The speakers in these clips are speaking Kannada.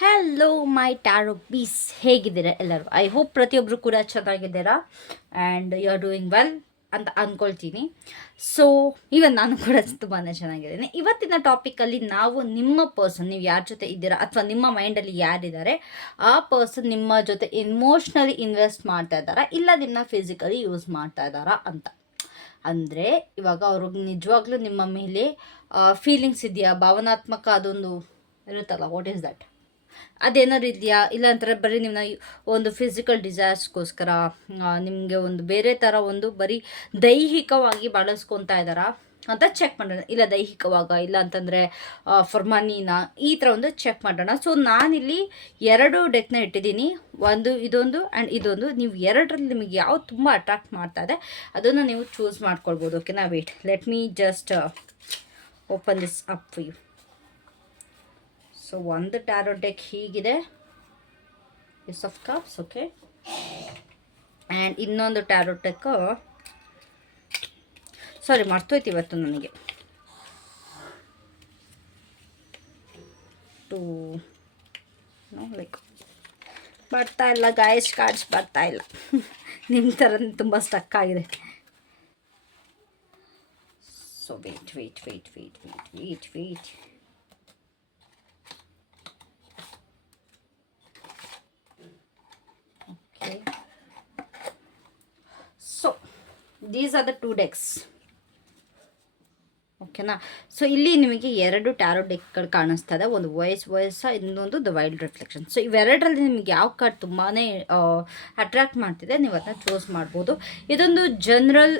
ಹಲೋ ಮೈ ಟ್ಯಾರೋ ಪೀಸ್, ಹೇಗಿದ್ದೀರಾ ಎಲ್ಲರೂ? ಐ ಹೋಪ್ ಪ್ರತಿಯೊಬ್ಬರು ಕೂಡ ಚೆನ್ನಾಗಿದ್ದೀರಾ and you are doing well ಅಂತ ಅಂದ್ಕೊಳ್ತೀನಿ. ಸೊ ಇವನ್ ನಾನು ಕೂಡ ತುಂಬಾ ಚೆನ್ನಾಗಿದ್ದೀನಿ. ಇವತ್ತಿನ ಟಾಪಿಕಲ್ಲಿ ನಾವು ನಿಮ್ಮ ಪರ್ಸನ್, ನೀವು ಯಾರ ಜೊತೆ ಇದ್ದೀರಾ ಅಥವಾ ನಿಮ್ಮ ಮೈಂಡಲ್ಲಿ ಯಾರಿದ್ದಾರೆ ಆ ಪರ್ಸನ್ ನಿಮ್ಮ ಜೊತೆ ಇಮೋಷ್ನಲಿ ಇನ್ವೆಸ್ಟ್ ಮಾಡ್ತಾ ಇದ್ದಾರಾ, ಇಲ್ಲ ನಿಮ್ಮನ್ನ ಫಿಸಿಕಲಿ ಯೂಸ್ ಮಾಡ್ತಾ ಇದ್ದಾರಾ ಅಂತ. ಅಂದರೆ ಇವಾಗ ಅವ್ರಿಗೆ ನಿಜವಾಗ್ಲೂ ನಿಮ್ಮ ಮೇಲೆ ಫೀಲಿಂಗ್ಸ್ ಇದೆಯಾ, ಭಾವನಾತ್ಮಕ ಅದೊಂದು ಇರುತ್ತಲ್ಲ, ವಾಟ್ ಈಸ್ ದಟ್, ಅದೇನಾದ್ರು ಇದೆಯಾ, ಇಲ್ಲಾಂತಾರೆ ಬರೀ ನಿಮ್ಮನ್ನ ಒಂದು ಫಿಸಿಕಲ್ ಡಿಸೈರ್ಸ್ಗೋಸ್ಕರ ನಿಮಗೆ ಒಂದು ಬೇರೆ ಥರ ಒಂದು ಬರೀ ದೈಹಿಕವಾಗಿ ಬಳಸ್ಕೊತಾ ಇದ್ದಾರಾ ಅಂತ ಚೆಕ್ ಮಾಡೋಣ. ಇಲ್ಲ ದೈಹಿಕವಾಗ, ಇಲ್ಲ ಅಂತಂದರೆ ಫಾರ್ ಮನಿನ, ಈ ಥರ ಒಂದು ಚೆಕ್ ಮಾಡೋಣ. ಸೊ ನಾನಿಲ್ಲಿ 2 ಡೆಕ್ನ ಇಟ್ಟಿದ್ದೀನಿ, ಒಂದು ಇದೊಂದು ಆ್ಯಂಡ್ ಇದೊಂದು. ನೀವು ಎರಡರಲ್ಲಿ ನಿಮಗೆ ಯಾವ್ದು ತುಂಬ ಅಟ್ರಾಕ್ಟ್ ಮಾಡ್ತಾ ಇದೆ ಅದನ್ನು ನೀವು ಚೂಸ್ ಮಾಡ್ಕೊಳ್ಬೋದು. ಓಕೆನಾ? Wait, let me just open this up for you. So ಒಂದು ಟ್ಯಾರೋ ಡೆಕ್ ಹೀಗಿದೆ, ace of cups. Okay, and ಇನ್ನೊಂದು ಟ್ಯಾರೋ ಡೆಕ್, ಸಾರಿ ಮರ್ತೋಯ್ತು ಇವತ್ತು ನನಗೆ, ಲೈಕ್ ಬರ್ತಾ ಇಲ್ಲ ಗಾಯಸ್, ಕಾರ್ಡ್ಸ್ ಬರ್ತಾ ಇಲ್ಲ. ನಿಮ್ಮ ಥರ ತುಂಬ ಸ್ಟಕ್ ಆಗಿದೆ. So wait wait wait wait wait wait wait so these are the 2 decks. ಓಕೆನಾ? ಸೊ ಇಲ್ಲಿ ನಿಮಗೆ 2 ಟ್ಯಾರೋ ಡೆಕ್ಗಳು ಕಾಣಿಸ್ತಾ ಇದೆ, ಒಂದು ವಯಸ್ಸ, ಇನ್ನೊಂದು ದ ವೈಲ್ಡ್ ರಿಫ್ಲೆಕ್ಷನ್. ಸೊ ಇವೆರಡರಲ್ಲಿ ನಿಮಗೆ ಯಾವ ಕಾರ್ಡ್ ತುಂಬಾ ಅಟ್ರಾಕ್ಟ್ ಮಾಡ್ತಿದೆ ನೀವು ಅದನ್ನ ಚೂಸ್ ಮಾಡ್ಬೋದು. ಇದೊಂದು ಜನರಲ್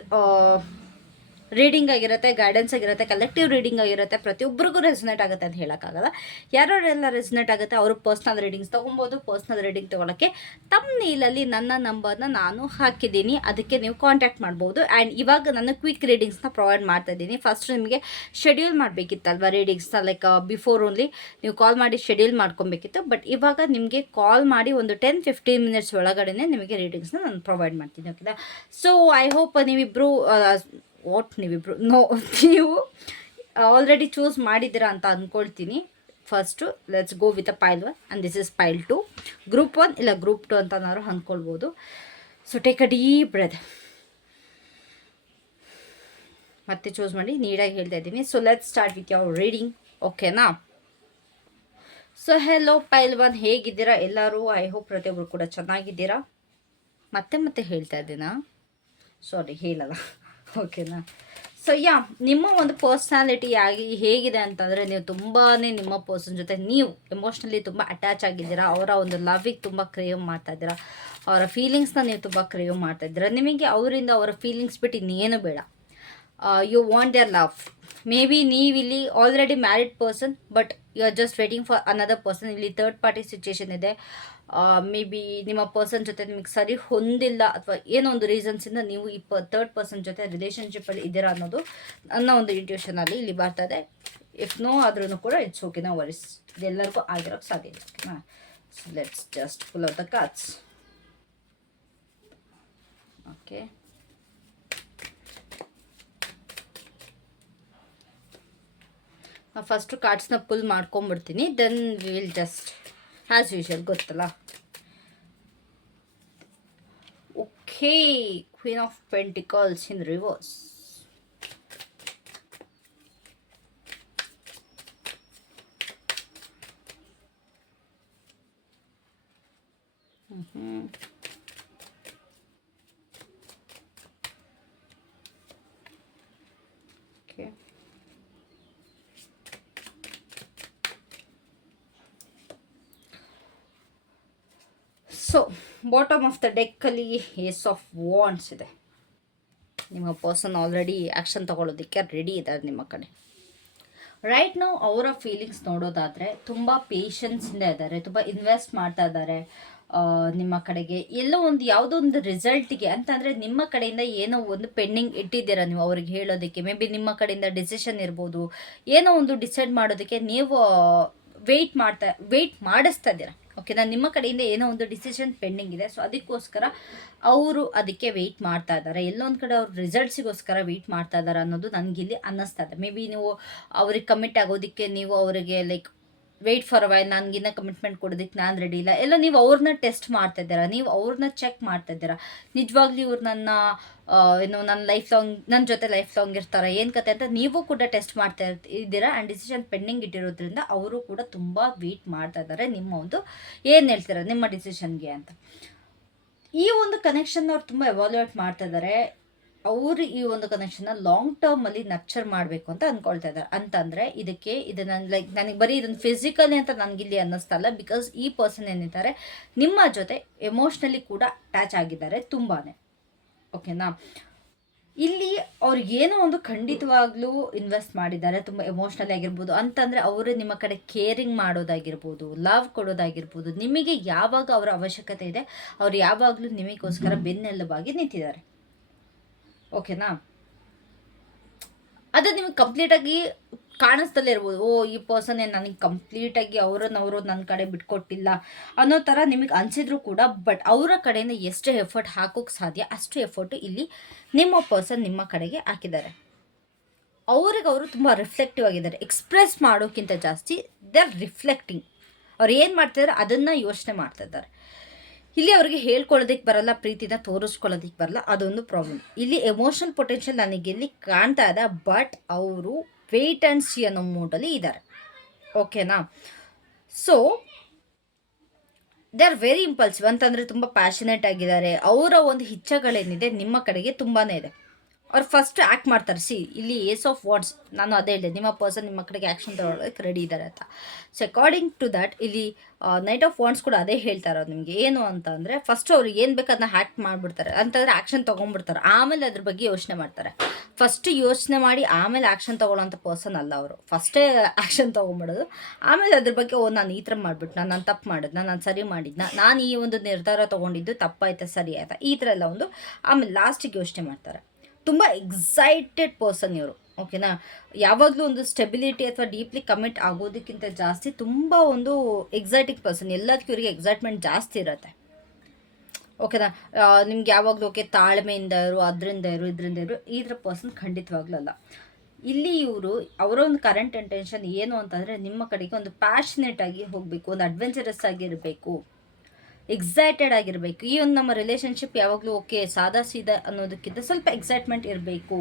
ರೀಡಿಂಗ್ ಆಗಿರುತ್ತೆ, ಗೈಡೆನ್ಸ್ ಆಗಿರುತ್ತೆ, ಕಲೆಕ್ಟಿವ್ ರೀಡಿಂಗ್ ಆಗಿರುತ್ತೆ. ಪ್ರತಿಯೊಬ್ಬರಿಗೂ ರೆಸನೇಟ್ ಆಗುತ್ತೆ ಅಂತ ಹೇಳೋಕ್ಕಾಗಲ್ಲ. ಯಾರೆಲ್ಲ ರೆಸನೇಟ್ ಆಗುತ್ತೆ ಅವರು ಪರ್ಸ್ನಲ್ ರೀಡಿಂಗ್ಸ್ ತೊಗೊಬೋದು. ಪರ್ಸ್ನಲ್ ರೀಡಿಂಗ್ ತೊಗೊಳಕ್ಕೆ ತಮ್ನೇಲಲ್ಲಿ ನನ್ನ ನಂಬರ್ನ ನಾನು ಹಾಕಿದ್ದೀನಿ, ಅದಕ್ಕೆ ನೀವು ಕಾಂಟ್ಯಾಕ್ಟ್ ಮಾಡ್ಬೋದು. ಆ್ಯಂಡ್ ಇವಾಗ ನಾನು ಕ್ವಿಕ್ ರೀಡಿಂಗ್ಸ್ನ ಪ್ರೊವೈಡ್ ಮಾಡ್ತಾ ಇದ್ದೀನಿ. ಫಸ್ಟ್ ನಿಮಗೆ ಶೆಡ್ಯೂಲ್ ಮಾಡಬೇಕಿತ್ತಲ್ವ ರೀಡಿಂಗ್ಸ್ನ, ಲೈಕ್ ಬಿಫೋರ್ ಓನ್ಲಿ ನೀವು ಕಾಲ್ ಮಾಡಿ ಶೆಡ್ಯೂಲ್ ಮಾಡ್ಕೊಬೇಕಿತ್ತು. ಬಟ್ ಇವಾಗ ನಿಮಗೆ ಕಾಲ್ ಮಾಡಿ ಒಂದು 10-15 ಮಿನಿಟ್ಸ್ ಒಳಗಡೆ ನಿಮಗೆ ರೀಡಿಂಗ್ಸ್ನ ನಾನು ಪ್ರೊವೈಡ್ ಮಾಡ್ತೀನಿ. ಓಕೆನಾ? ಸೊ ಐ ಹೋಪ್ ನೀವು ಆಲ್ರೆಡಿ ಚೂಸ್ ಮಾಡಿದ್ದೀರಾ ಅಂತ ಅಂದ್ಕೊಳ್ತೀನಿ. First let's go with a pile 1 and this is pile 2. Group 1 ಇಲ್ಲ ಗ್ರೂಪ್ 2 ಅಂತ ನಾವು ಅಂದ್ಕೊಳ್ಬೋದು. So take a deep breath, ಮತ್ತೆ ಚೂಸ್ ಮಾಡಿ, ನೀಟಾಗಿ ಹೇಳ್ತಾ ಇದ್ದೀನಿ. So let's start with your reading. ಓಕೆನಾ? ಸೊ ಹೆಲೋ ಪೈಲ್ 1, ಹೇಗಿದ್ದೀರಾ ಎಲ್ಲರೂ? ಐ ಹೋಪ್ ಪ್ರತಿಯೊಬ್ಬರು ಕೂಡ ಚೆನ್ನಾಗಿದ್ದೀರಾ. ಮತ್ತೆ ಹೇಳ್ತಾ ಇದ್ದೀನಾ? ಸಾರಿ, ಹೇಳಲ್ಲ. ಓಕೆನಾ? ಸೊ ನಿಮ್ಮ ಒಂದು ಪರ್ಸ್ನಾಲಿಟಿ ಹೇಗಿದೆ ಅಂತಂದರೆ, ನೀವು ತುಂಬಾ ನಿಮ್ಮ ಪರ್ಸನ್ ಜೊತೆ ನೀವು ಎಮೋಷ್ನಲಿ ತುಂಬ ಅಟ್ಯಾಚ್ ಆಗಿದ್ದೀರಾ. ಅವರ ಒಂದು ಲವ್ವಿಗೆ ತುಂಬ ಕ್ರೇವ್ ಮಾಡ್ತಾ ಇದ್ದೀರಾ, ಅವರ ಫೀಲಿಂಗ್ಸ್ನ ನೀವು ತುಂಬ ಕ್ರೇವ್ ಮಾಡ್ತಾ ಇದ್ದೀರಾ. ನಿಮಗೆ ಅವರಿಂದ ಅವರ ಫೀಲಿಂಗ್ಸ್ ಬಿಟ್ಟು ಇನ್ನೇನು ಬೇಡ. You want their love. Maybe ನೀವಿಲ್ಲಿ already married person, but you are just waiting for another person. ಇಲ್ಲಿ ಥರ್ಡ್ ಪಾರ್ಟಿ ಸಿಚುಯೇಷನ್ ಇದೆ. ಮೇ ಬಿ ನಿಮ್ಮ ಪರ್ಸನ್ ಜೊತೆ ನಿಮಗೆ ಸರಿ ಹೊಂದಿಲ್ಲ, ಅಥವಾ ಏನೋ ಒಂದು ರೀಸನ್ಸಿಂದ ನೀವು ಈ ಥರ್ಡ್ ಪರ್ಸನ್ ಜೊತೆ ರಿಲೇಷನ್ಶಿಪ್ಪಲ್ಲಿ ಇದ್ದೀರಾ ಅನ್ನೋದು ನನ್ನ ಒಂದು ಇಂಟ್ಯೂಷನಲ್ಲಿ ಇಲ್ಲಿ ಬರ್ತಾ ಇದೆ. ಇಫ್ ನೋ ಆದ್ರೂ ಕೂಡ ಇಟ್ಸ್ ಓಕೆ, ನೋ ವರೀಸ್. ಇದೆಲ್ಲರಿಗೂ ಆಗಿರೋಕ್ಕೆ ಸಾಧ್ಯ ಇದೆ. ಓಕೆನಾ? So let's just pull out the cards. Okay, first ಕಾರ್ಡ್ಸ್ನ ಪುಲ್ ಮಾಡ್ಕೊಂಬಿಡ್ತೀನಿ, then we will just as usual, ಗೊತ್ತಲ್ಲ. Okay, queen of pentacles in reverse. Okay, so bottom of the ಡೆಕ್ಕಲ್ಲಿ ಏಸ್ ಆಫ್ ವಾಂಡ್ಸ್ ಇದೆ. ನಿಮ್ಮ ಪರ್ಸನ್ ಆಲ್ರೆಡಿ ಆ್ಯಕ್ಷನ್ ತೊಗೊಳ್ಳೋದಕ್ಕೆ ರೆಡಿ ಇದ್ದಾರೆ ನಿಮ್ಮ ಕಡೆ. ರೈಟ್ ನಾವು ಅವರ ಫೀಲಿಂಗ್ಸ್ ನೋಡೋದಾದರೆ ತುಂಬ ಪೇಷನ್ಸಿಂದ ಇದ್ದಾರೆ, ತುಂಬ ಇನ್ವೆಸ್ಟ್ ಮಾಡ್ತಾ ಇದ್ದಾರೆ ನಿಮ್ಮ ಕಡೆಗೆ. ಎಲ್ಲೋ ಒಂದು ಯಾವುದೋ ಒಂದು ರಿಸಲ್ಟಿಗೆ ಅಂತಂದರೆ ನಿಮ್ಮ ಕಡೆಯಿಂದ ಏನೋ ಒಂದು ಪೆಂಡಿಂಗ್ ಇಟ್ಟಿದ್ದೀರಾ ನೀವು ಅವ್ರಿಗೆ ಹೇಳೋದಕ್ಕೆ. ಮೇ ಬಿ ನಿಮ್ಮ ಕಡೆಯಿಂದ ಡಿಸಿಷನ್ ಇರ್ಬೋದು, ಏನೋ ಒಂದು ಡಿಸೈಡ್ ಮಾಡೋದಕ್ಕೆ ನೀವು ವೆಯ್ಟ್ ಮಾಡಿಸ್ತಾ ಇದ್ದೀರಾ. ಓಕೆನಾ? ನಿಮ್ಮ ಕಡೆಯಿಂದ ಏನೋ ಒಂದು ಡಿಸಿಷನ್ ಪೆಂಡಿಂಗ್ ಇದೆ. ಸೊ ಅದಕ್ಕೋಸ್ಕರ ಅವರು ಅದಕ್ಕೆ ವೆಯ್ಟ್ ಮಾಡ್ತಾ ಇದ್ದಾರೆ. ಎಲ್ಲೊಂದು ಕಡೆ ಅವ್ರು ರಿಸಲ್ಟ್ಸಿಗೋಸ್ಕರ ವೆಯ್ಟ್ ಮಾಡ್ತಾ ಇದ್ದಾರೆ ಅನ್ನೋದು ನನಗಿಲ್ಲಿ ಅನ್ನಿಸ್ತಾ ಇದೆ. ಮೇ ಬಿ ನೀವು ಅವ್ರಿಗೆ ಕಮಿಟ್ ಆಗೋದಕ್ಕೆ ನೀವು ಅವರಿಗೆ like wait for a while, ನನಗಿನ್ನ ಕಮಿಟ್ಮೆಂಟ್ ಕೊಡೋದಕ್ಕೆ ನಾನು ರೆಡಿ ಇಲ್ಲ, ಎಲ್ಲ ನೀವು ಅವ್ರನ್ನ ಟೆಸ್ಟ್ ಮಾಡ್ತಾ ಇದ್ದೀರಾ, ನೀವು ಅವ್ರನ್ನ ಚೆಕ್ ಮಾಡ್ತಾ ಇದ್ದೀರಾ. ನಿಜವಾಗ್ಲೂ ಇವ್ರು ನನ್ನ ಏನು ನನ್ನ ಲೈಫ್ ಲಾಂಗ್ ನನ್ನ ಜೊತೆ ಲೈಫ್ ಲಾಂಗ್ ಇರ್ತಾರೆ ಏನು ಕತೆ ಅಂತ ನೀವು ಕೂಡ ಟೆಸ್ಟ್ ಮಾಡ್ತಾ ಇದ್ದೀರಾ. ಆ್ಯಂಡ್ ಡಿಸಿಷನ್ ಪೆಂಡಿಂಗ್ ಇಟ್ಟಿರೋದ್ರಿಂದ ಅವರು ಕೂಡ ತುಂಬ ವೆಯ್ಟ್ ಮಾಡ್ತಾ ಇದ್ದಾರೆ ನಿಮ್ಮ ಒಂದು ಏನು ಹೇಳ್ತೀರಾ ನಿಮ್ಮ ಡಿಸಿಷನ್ಗೆ ಅಂತ. ಈ ಒಂದು ಕನೆಕ್ಷನ್ ಅವ್ರು ತುಂಬ ಎವಾಲ್ಯೂಯೇಟ್ ಮಾಡ್ತಾ ಇದ್ದಾರೆ. ಅವರು ಈ ಒಂದು ಕನೆಕ್ಷನ್ನ ಲಾಂಗ್ ಟರ್ಮಲ್ಲಿ ನರ್ಚರ್ ಮಾಡಬೇಕು ಅಂತ ಅಂದ್ಕೊಳ್ತಾ ಇದ್ದಾರೆ. ಅಂತಂದರೆ ಇದನ್ನು ಲೈಕ್ ನನಗೆ ಬರೀ ಇದನ್ನು ಫಿಸಿಕಲಿ ಅಂತ ನನಗಿಲ್ಲಿ ಅನ್ನಿಸ್ತಲ್ಲ. ಬಿಕಾಸ್ ಈ ಪರ್ಸನ್ ಏನಿದ್ದಾರೆ ನಿಮ್ಮ ಜೊತೆ ಎಮೋಷ್ನಲಿ ಕೂಡ ಅಟ್ಯಾಚ್ ಆಗಿದ್ದಾರೆ ತುಂಬಾ. ಓಕೆನಾ, ಇಲ್ಲಿ ಅವ್ರಿಗೇನೋ ಒಂದು ಖಂಡಿತವಾಗ್ಲೂ ಇನ್ವೆಸ್ಟ್ ಮಾಡಿದ್ದಾರೆ, ತುಂಬ ಎಮೋಷ್ನಲಿ ಆಗಿರ್ಬೋದು. ಅಂತಂದರೆ ಅವರು ನಿಮ್ಮ ಕಡೆ ಕೇರಿಂಗ್ ಮಾಡೋದಾಗಿರ್ಬೋದು, ಲವ್ ಕೊಡೋದಾಗಿರ್ಬೋದು. ನಿಮಗೆ ಯಾವಾಗ ಅವರ ಅವಶ್ಯಕತೆ ಇದೆ ಅವ್ರು ಯಾವಾಗಲೂ ನಿಮಗೋಸ್ಕರ ಬೆನ್ನೆಲುಬಾಗಿ ನಿಂತಿದ್ದಾರೆ. ಓಕೆನಾ, ಅದು ನಿಮಗೆ ಕಂಪ್ಲೀಟಾಗಿ ಕಾಣಿಸ್ತಲೇ ಇರ್ಬೋದು. ಓ, ಈ ಪರ್ಸನ್ ಏನು ನನಗೆ ಕಂಪ್ಲೀಟಾಗಿ ಅವರು ನನ್ನ ಕಡೆ ಬಿಟ್ಕೊಟ್ಟಿಲ್ಲ ಅನ್ನೋ ಥರ ನಿಮಗೆ ಅನಿಸಿದ್ರು ಕೂಡ, ಬಟ್ ಅವರ ಕಡೆಯಿಂದ ಎಷ್ಟು ಎಫರ್ಟ್ ಹಾಕೋಕ್ಕೆ ಸಾಧ್ಯ ಅಷ್ಟು ಎಫರ್ಟು ಇಲ್ಲಿ ನಿಮ್ಮ ಪರ್ಸನ್ ನಿಮ್ಮ ಕಡೆಗೆ ಹಾಕಿದ್ದಾರೆ. ಅವರು ತುಂಬ ರಿಫ್ಲೆಕ್ಟಿವ್ ಆಗಿದ್ದಾರೆ. ಎಕ್ಸ್ಪ್ರೆಸ್ ಮಾಡೋಕ್ಕಿಂತ ಜಾಸ್ತಿ ದೇ ಆರ್ ರಿಫ್ಲೆಕ್ಟಿಂಗ್. ಅವ್ರು ಏನು ಮಾಡ್ತಿದ್ದಾರೆ ಅದನ್ನು ಯೋಚನೆ ಮಾಡ್ತಾ ಇದ್ದಾರೆ. ಇಲ್ಲಿ ಅವರಿಗೆ ಹೇಳ್ಕೊಳ್ಳೋದಕ್ಕೆ ಬರಲ್ಲ, ಪ್ರೀತಿನ ತೋರಿಸ್ಕೊಳ್ಳೋದಕ್ಕೆ ಬರಲ್ಲ, ಅದೊಂದು ಪ್ರಾಬ್ಲಮ್. ಇಲ್ಲಿ ಎಮೋಷನಲ್ ಪೊಟೆನ್ಷಿಯಲ್ ನನಗೆ ಇಲ್ಲಿ ಕಾಣ್ತಾ ಇದೆ, ಬಟ್ ಅವರು ವೇಟ್ ಆ್ಯಂಡ್ ಸಿ ಅನ್ನೋ ಮೂಡಲ್ಲಿ ಇದ್ದಾರೆ. ಓಕೆನಾ, so they are very impulsive. ಅಂತಂದರೆ ತುಂಬ ಪ್ಯಾಷನೇಟ್ ಆಗಿದ್ದಾರೆ. ಅವರ ಒಂದು ಇಚ್ಛೆಗಳೇನಿದೆ ನಿಮ್ಮ ಕಡೆಗೆ ತುಂಬಾ ಇದೆ. ಅವ್ರು ಫಸ್ಟ್ ಆ್ಯಕ್ಟ್ ಮಾಡ್ತಾರೆ. ಇಲ್ಲಿ ಏಸ್ ಆಫ್ ವಾಟ್ಸ್, ನಾನು ಅದೇ ಹೇಳಿದೆ, ನಿಮ್ಮ ಪರ್ಸನ್ ನಿಮ್ಮ ಕಡೆಗೆ ಆ್ಯಕ್ಷನ್ ತಗೊಳ್ಳೋದಕ್ಕೆ ರೆಡಿ ಇದ್ದಾರೆ ಅಂತ. ಸೊ ಅಕಾರ್ಡಿಂಗ್ ಟು ದಟ್ ಇಲ್ಲಿ ನೈಟ್ ಆಫ್ ವಾಂಡ್ಸ್ ಕೂಡ ಅದೇ ಹೇಳ್ತಾ ಇರೋದು ನಿಮಗೆ. ಏನು ಅಂತ ಅಂದರೆ ಫಸ್ಟ್ ಅವ್ರು ಏನು ಬೇಕು ಅದನ್ನ ಹ್ಯಾಕ್ಟ್ ಮಾಡಿಬಿಡ್ತಾರೆ, ಅಂತಂದರೆ ಆ್ಯಕ್ಷನ್ ತೊಗೊಂಡ್ಬಿಡ್ತಾರೆ, ಆಮೇಲೆ ಅದ್ರ ಬಗ್ಗೆ ಯೋಚನೆ ಮಾಡ್ತಾರೆ. ಫಸ್ಟ್ ಯೋಚನೆ ಮಾಡಿ ಆಮೇಲೆ ಆ್ಯಕ್ಷನ್ ತೊಗೊಳ್ಳೋಂಥ ಪರ್ಸನ್ ಅಲ್ಲ ಅವರು. ಫಸ್ಟೇ ಆ್ಯಕ್ಷನ್ ತೊಗೊಂಬಿಡೋದು, ಆಮೇಲೆ ಅದ್ರ ಬಗ್ಗೆ ನಾನು ಈ ಥರ ಮಾಡಿಬಿಟ್ಟು ನಾನು ತಪ್ಪು ಮಾಡಿದ್ನ, ನಾನು ಸರಿ ಮಾಡಿದ್ನ, ನಾನು ಈ ಒಂದು ನಿರ್ಧಾರ ತೊಗೊಂಡಿದ್ದು ತಪ್ಪಾಯ್ತಾ ಸರಿ ಆಯ್ತಾ, ಈ ಥರ ಎಲ್ಲ ಒಂದು ಆಮೇಲೆ ಲಾಸ್ಟಿಗೆ ಯೋಚನೆ ಮಾಡ್ತಾರೆ. ತುಂಬ ಎಕ್ಸೈಟೆಡ್ ಪರ್ಸನ್ ಇವರು. ಓಕೆನಾ, ಯಾವಾಗಲೂ ಒಂದು ಸ್ಟೆಬಿಲಿಟಿ ಅಥವಾ ಡೀಪ್ಲಿ ಕಮಿಟ್ ಆಗೋದಕ್ಕಿಂತ ಜಾಸ್ತಿ ತುಂಬ ಒಂದು ಎಕ್ಸೈಟಿಂಗ್ ಪರ್ಸನ್. ಎಲ್ಲದಕ್ಕೂ ಇವರಿಗೆ ಎಕ್ಸೈಟ್ಮೆಂಟ್ ಜಾಸ್ತಿ ಇರುತ್ತೆ. ಓಕೆನಾ, ನಿಮ್ಗೆ ಯಾವಾಗಲೂ ಓಕೆ ತಾಳ್ಮೆಯಿಂದ ಇರು, ಅದರಿಂದ ಇರು ಈ ಥರ ಪರ್ಸನ್ ಖಂಡಿತವಾಗ್ಲೂ ಅಲ್ಲ. ಇಲ್ಲಿ ಇವರು ಅವರ ಒಂದು ಕರೆಂಟ್ ಇಂಟೆನ್ಷನ್ ಏನು ಅಂತಂದರೆ ನಿಮ್ಮ ಕಡೆಗೆ ಒಂದು ಪ್ಯಾಷನೇಟ್ ಆಗಿ ಹೋಗಬೇಕು, ಒಂದು ಅಡ್ವೆಂಚರಸ್ ಆಗಿರಬೇಕು, ಎಕ್ಸೈಟೆಡ್ ಆಗಿರಬೇಕು. ಈ ಒಂದು ನಮ್ಮ ರಿಲೇಷನ್ಶಿಪ್ ಯಾವಾಗಲೂ ಓಕೆ ಸಾದಾ ಸೀದಾ ಅನ್ನೋದಕ್ಕಿಂತ ಸ್ವಲ್ಪ ಎಕ್ಸೈಟ್ಮೆಂಟ್ ಇರಬೇಕು,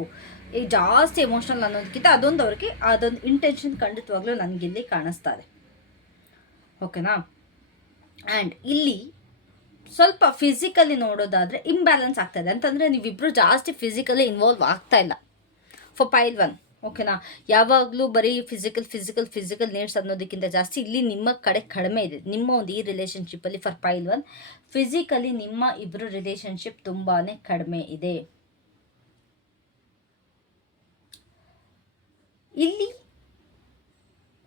ಈ ಜಾಸ್ತಿ ಎಮೋಷ್ನಲ್ ಅನ್ನೋದಕ್ಕಿಂತ ಅದೊಂದು ಅವ್ರಿಗೆ ಅದೊಂದು ಇಂಟೆನ್ಷನ್ ಖಂಡಿತವಾಗ್ಲೂ ನನಗಿಲ್ಲಿ ಕಾಣಿಸ್ತಾ ಇದೆ. ಓಕೆನಾ, ಆ್ಯಂಡ್ ಇಲ್ಲಿ ಸ್ವಲ್ಪ ಫಿಸಿಕಲಿ ನೋಡೋದಾದರೆ ಇಂಬ್ಯಾಲೆನ್ಸ್ ಆಗ್ತಾಯಿದೆ. ಅಂತಂದರೆ ನೀವಿಬ್ಬರು ಜಾಸ್ತಿ ಫಿಸಿಕಲಿ ಇನ್ವಾಲ್ವ್ ಆಗ್ತಾ ಇಲ್ಲ ಫಾರ್ ಪೈಲ್ 1. ಓಕೆನಾ, ಯಾವಾಗಲೂ ಬರೀ ಫಿಸಿಕಲ್ ನೀಡ್ಸ್ ಅನ್ನೋದಕ್ಕಿಂತ ಜಾಸ್ತಿ ಇಲ್ಲಿ ನಿಮ್ಮ ಕಡೆ ಕಡಿಮೆ ಇದೆ. ನಿಮ್ಮ ಒಂದು ಈ ರಿಲೇಷನ್ಶಿಪ್ಪಲ್ಲಿ ಫಾರ್ ಪೈಲ್ 1 ಫಿಸಿಕಲಿ ನಿಮ್ಮ ಇಬ್ಬರು ರಿಲೇಷನ್ಶಿಪ್ ತುಂಬಾ ಕಡಿಮೆ ಇದೆ. ಇಲ್ಲಿ